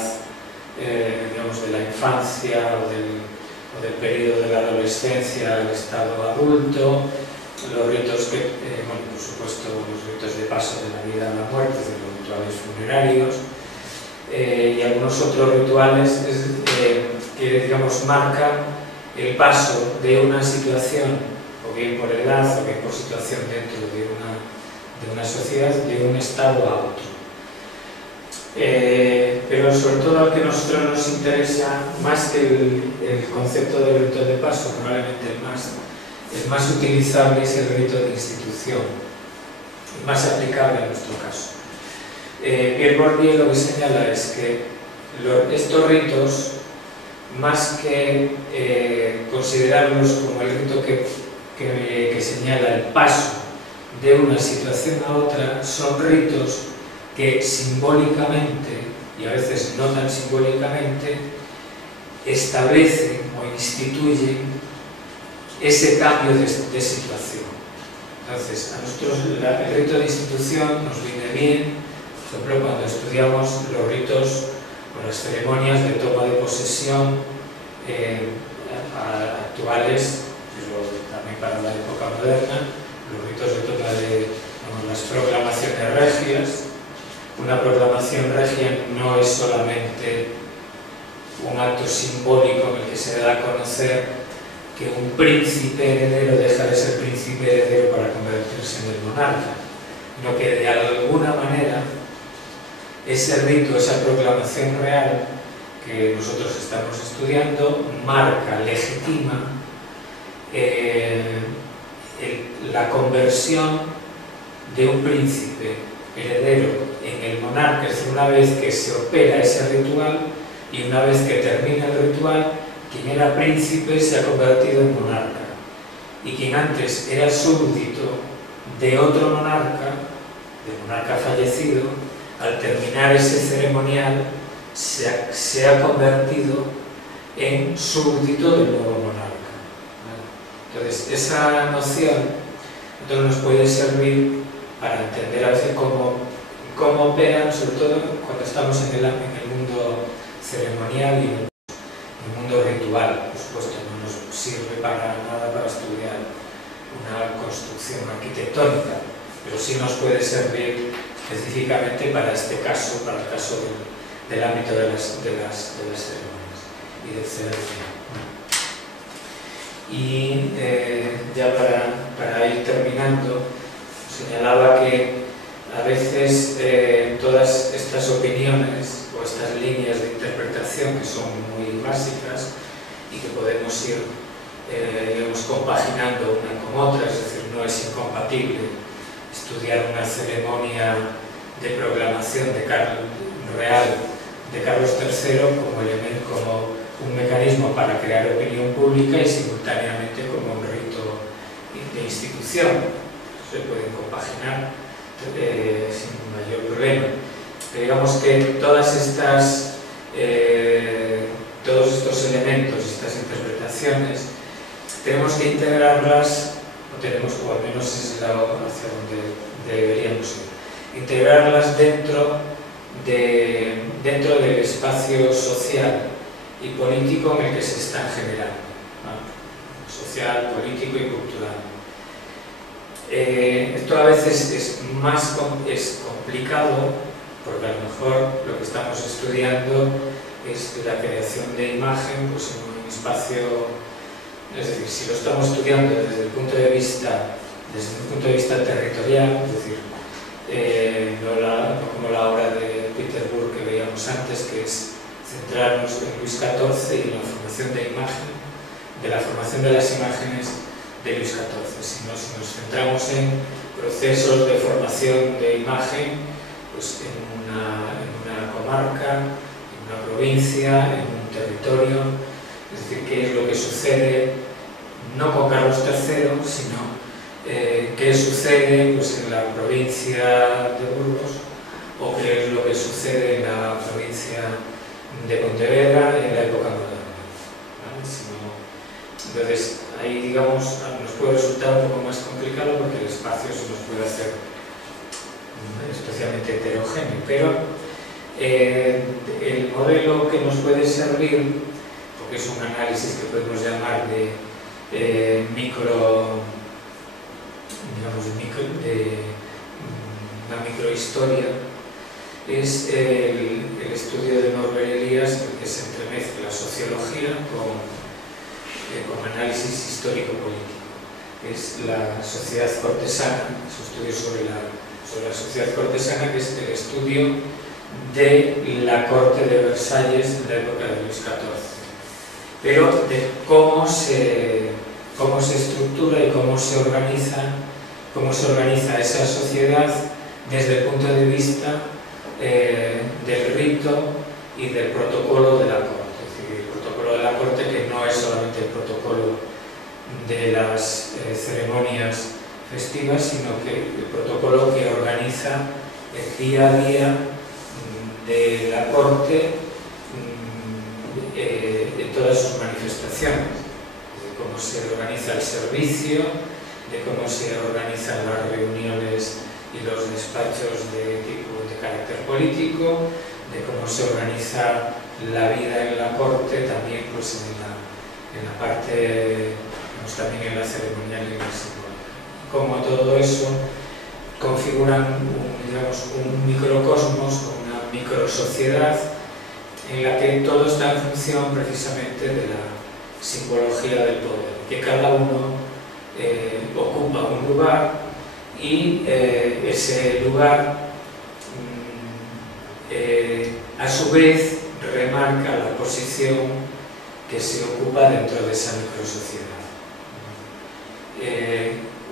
digamos, de la infancia o del periodo de la adolescencia al estado adulto, los ritos que, bueno, por supuesto, los ritos de paso de la vida a la muerte, de los rituales funerarios, y algunos otros rituales que, digamos, marcan el paso de una situación, o bien por edad, o bien por situación dentro de una sociedad, de un estado a otro. Pero sobre todo lo que a nosotros nos interesa, más que el concepto del rito de paso, probablemente el más utilizable es el rito de institución, el más aplicable en nuestro caso. Pierre Bourdieu lo que señala es que estos ritos, más que considerarlos como el rito que señala el paso de una situación a otra, son ritos que simbólicamente, y a veces no tan simbólicamente, establecen o instituyen ese cambio de situación. Entonces, a nosotros el rito de institución nos viene bien, por ejemplo, cuando estudiamos los ritos o las ceremonias de toma de posesión actuales, pero también para la época moderna, los ritos de toma de las proclamaciones regias. Una proclamación regia no es solamente un acto simbólico en el que se da a conocer que un príncipe heredero deja de ser príncipe heredero para convertirse en el monarca, sino que de alguna manera ese rito, esa proclamación real que nosotros estamos estudiando, marca, legitima la conversión de un príncipe heredero en el monarca. Es decir, una vez que se opera ese ritual y una vez que termina el ritual, quien era príncipe se ha convertido en monarca, y quien antes era súbdito de otro monarca, del monarca fallecido, al terminar ese ceremonial se ha convertido en súbdito del nuevo monarca. Entonces, esa noción entonces nos puede servir para entender a veces cómo operan, sobre todo cuando estamos en el mundo ceremonial y en el mundo ritual. Por supuesto, no nos sirve para nada para estudiar una construcción arquitectónica, pero sí nos puede servir específicamente para este caso, para el caso del ámbito de las ceremonias y del ceremonia. Y ya para ir terminando, señalaba que a veces todas estas opiniones o estas líneas de interpretación que son muy básicas y que podemos ir digamos, compaginando una con otra, es decir, no es incompatible estudiar una ceremonia de proclamación real de Carlos III como un mecanismo para crear opinión pública y simultáneamente como un rito de institución. Se pueden compaginar sin mayor problema. Pero digamos que todos estos elementos, estas interpretaciones, tenemos que integrarlas, o al menos es hacia donde deberíamos ir, integrarlas dentro del espacio social y político en el que se están generando, ¿no? Social, político y cultural. Esto a veces es complicado porque a lo mejor lo que estamos estudiando es la creación de imagen pues, en un espacio, es decir, si lo estamos estudiando desde un punto de vista territorial, es decir, no como la obra de Peter Burke que veíamos antes, que es centrarnos en Luis XIV y en la formación de las imágenes de Luis XIV, sino si nos centramos en procesos de formación de imagen pues en una comarca, en una provincia, en un territorio, es decir, qué es lo que sucede no con Carlos III, sino qué sucede pues, en la provincia de Burgos o qué es lo que sucede en la provincia de Pontevedra en la época moderna, ¿vale? Entonces, ahí, digamos, nos puede resultar un poco más complicado porque el espacio se nos puede hacer especialmente heterogéneo, pero el modelo que nos puede servir, porque es un análisis que podemos llamar de una microhistoria, es el estudio de Norbert Elias, que se entremezcla la sociología con análisis histórico-político. Es la sociedad cortesana, su estudio sobre la sociedad cortesana, que es el estudio de la corte de Versalles en la época de Luis XIV, pero de cómo se estructura y cómo se organiza esa sociedad desde el punto de vista del rito y del protocolo de la corte. Es decir, el protocolo de la corte, que no es solamente el protocolo de las ceremonias festivas, sino que el protocolo que organiza el día a día de la corte en todas sus manifestaciones, de cómo se organiza el servicio, de cómo se organizan las reuniones y los despachos de carácter político, de cómo se organiza la vida en la corte, también pues en la parte, pues, también en la ceremonial y en la simbólica. Como todo eso configuran un microcosmos, una microsociedad en la que todo está en función precisamente de la simbología del poder, que cada uno ocupa un lugar y ese lugar a su vez remarca la posición que se ocupa dentro de esa microsociedad.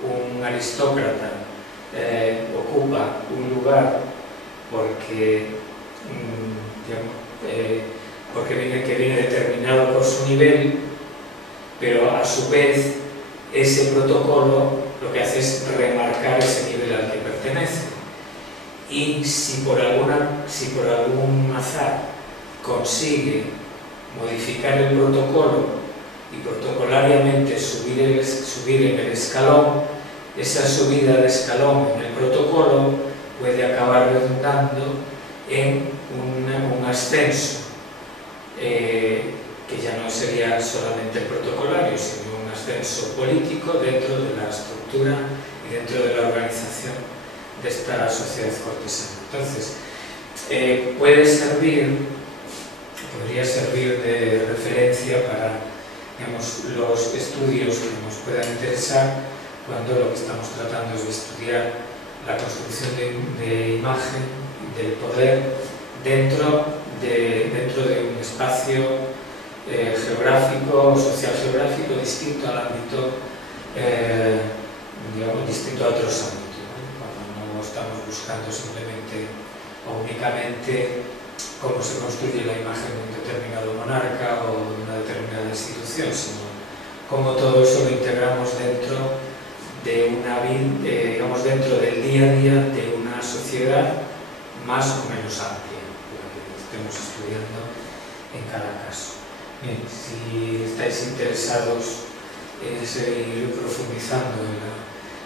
Un aristócrata ocupa un lugar porque viene determinado por su nivel, pero a su vez ese protocolo lo que hace es remarcar ese nivel al que pertenece. Y si por algún azar consigue modificar el protocolo y protocolariamente subir en el escalón, esa subida de escalón en el protocolo puede acabar redundando en un ascenso que ya no sería solamente protocolario, sino un ascenso político dentro de la estructura y dentro de la organización de esta sociedad cortesana. Entonces, podría servir de referencia para, digamos, los estudios que nos puedan interesar cuando lo que estamos tratando es de estudiar la construcción de imagen del poder dentro de un espacio geográfico, social geográfico, distinto al ámbito, distinto a otros ámbitos, ¿no? Cuando no estamos buscando simplemente o únicamente cómo se construye la imagen de un determinado monarca o de una determinada institución, sino cómo todo eso lo integramos dentro de dentro del día a día de una sociedad más o menos amplia, la que estemos estudiando en cada caso. Bien, si estáis interesados en seguir profundizando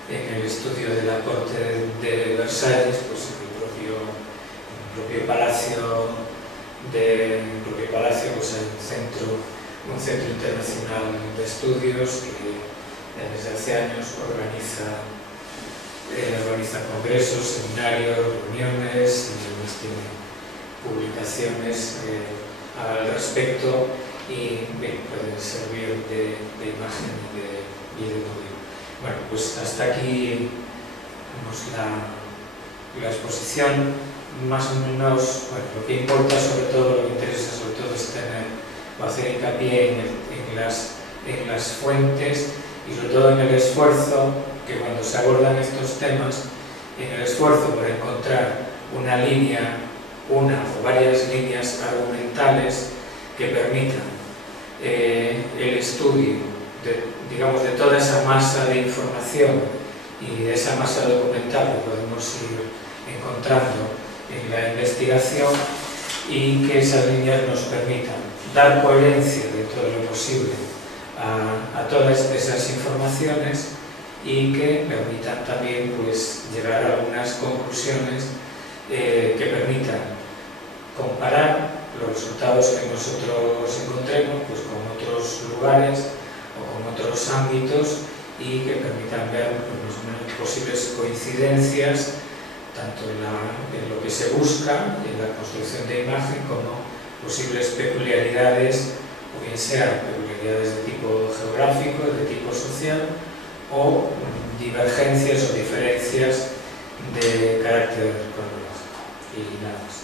en el estudio de la corte de Versalles, pues en el propio palacio pues hay un centro internacional de estudios que desde hace años organiza congresos, seminarios, reuniones y además tiene publicaciones al respecto y bien, pueden servir de imagen y de modelo. Bueno, pues hasta aquí la exposición. Más o menos, bueno, lo que importa sobre todo, lo que interesa sobre todo es hacer hincapié en las fuentes y sobre todo en el esfuerzo que cuando se abordan estos temas, en el esfuerzo por encontrar una o varias líneas argumentales que permitan el estudio de toda esa masa de información y de esa masa documental que podemos ir encontrando en la investigación y que esas líneas nos permitan dar coherencia dentro de lo posible a todas esas informaciones y que permitan también pues, llegar a algunas conclusiones que permitan comparar los resultados que nosotros encontremos pues, con otros lugares o con otros ámbitos y que permitan ver pues, más o menos posibles coincidencias tanto en lo que se busca, en la construcción de imagen, como posibles peculiaridades, o bien sean peculiaridades de tipo geográfico, de tipo social, o divergencias o diferencias de carácter cronológico. Y nada más.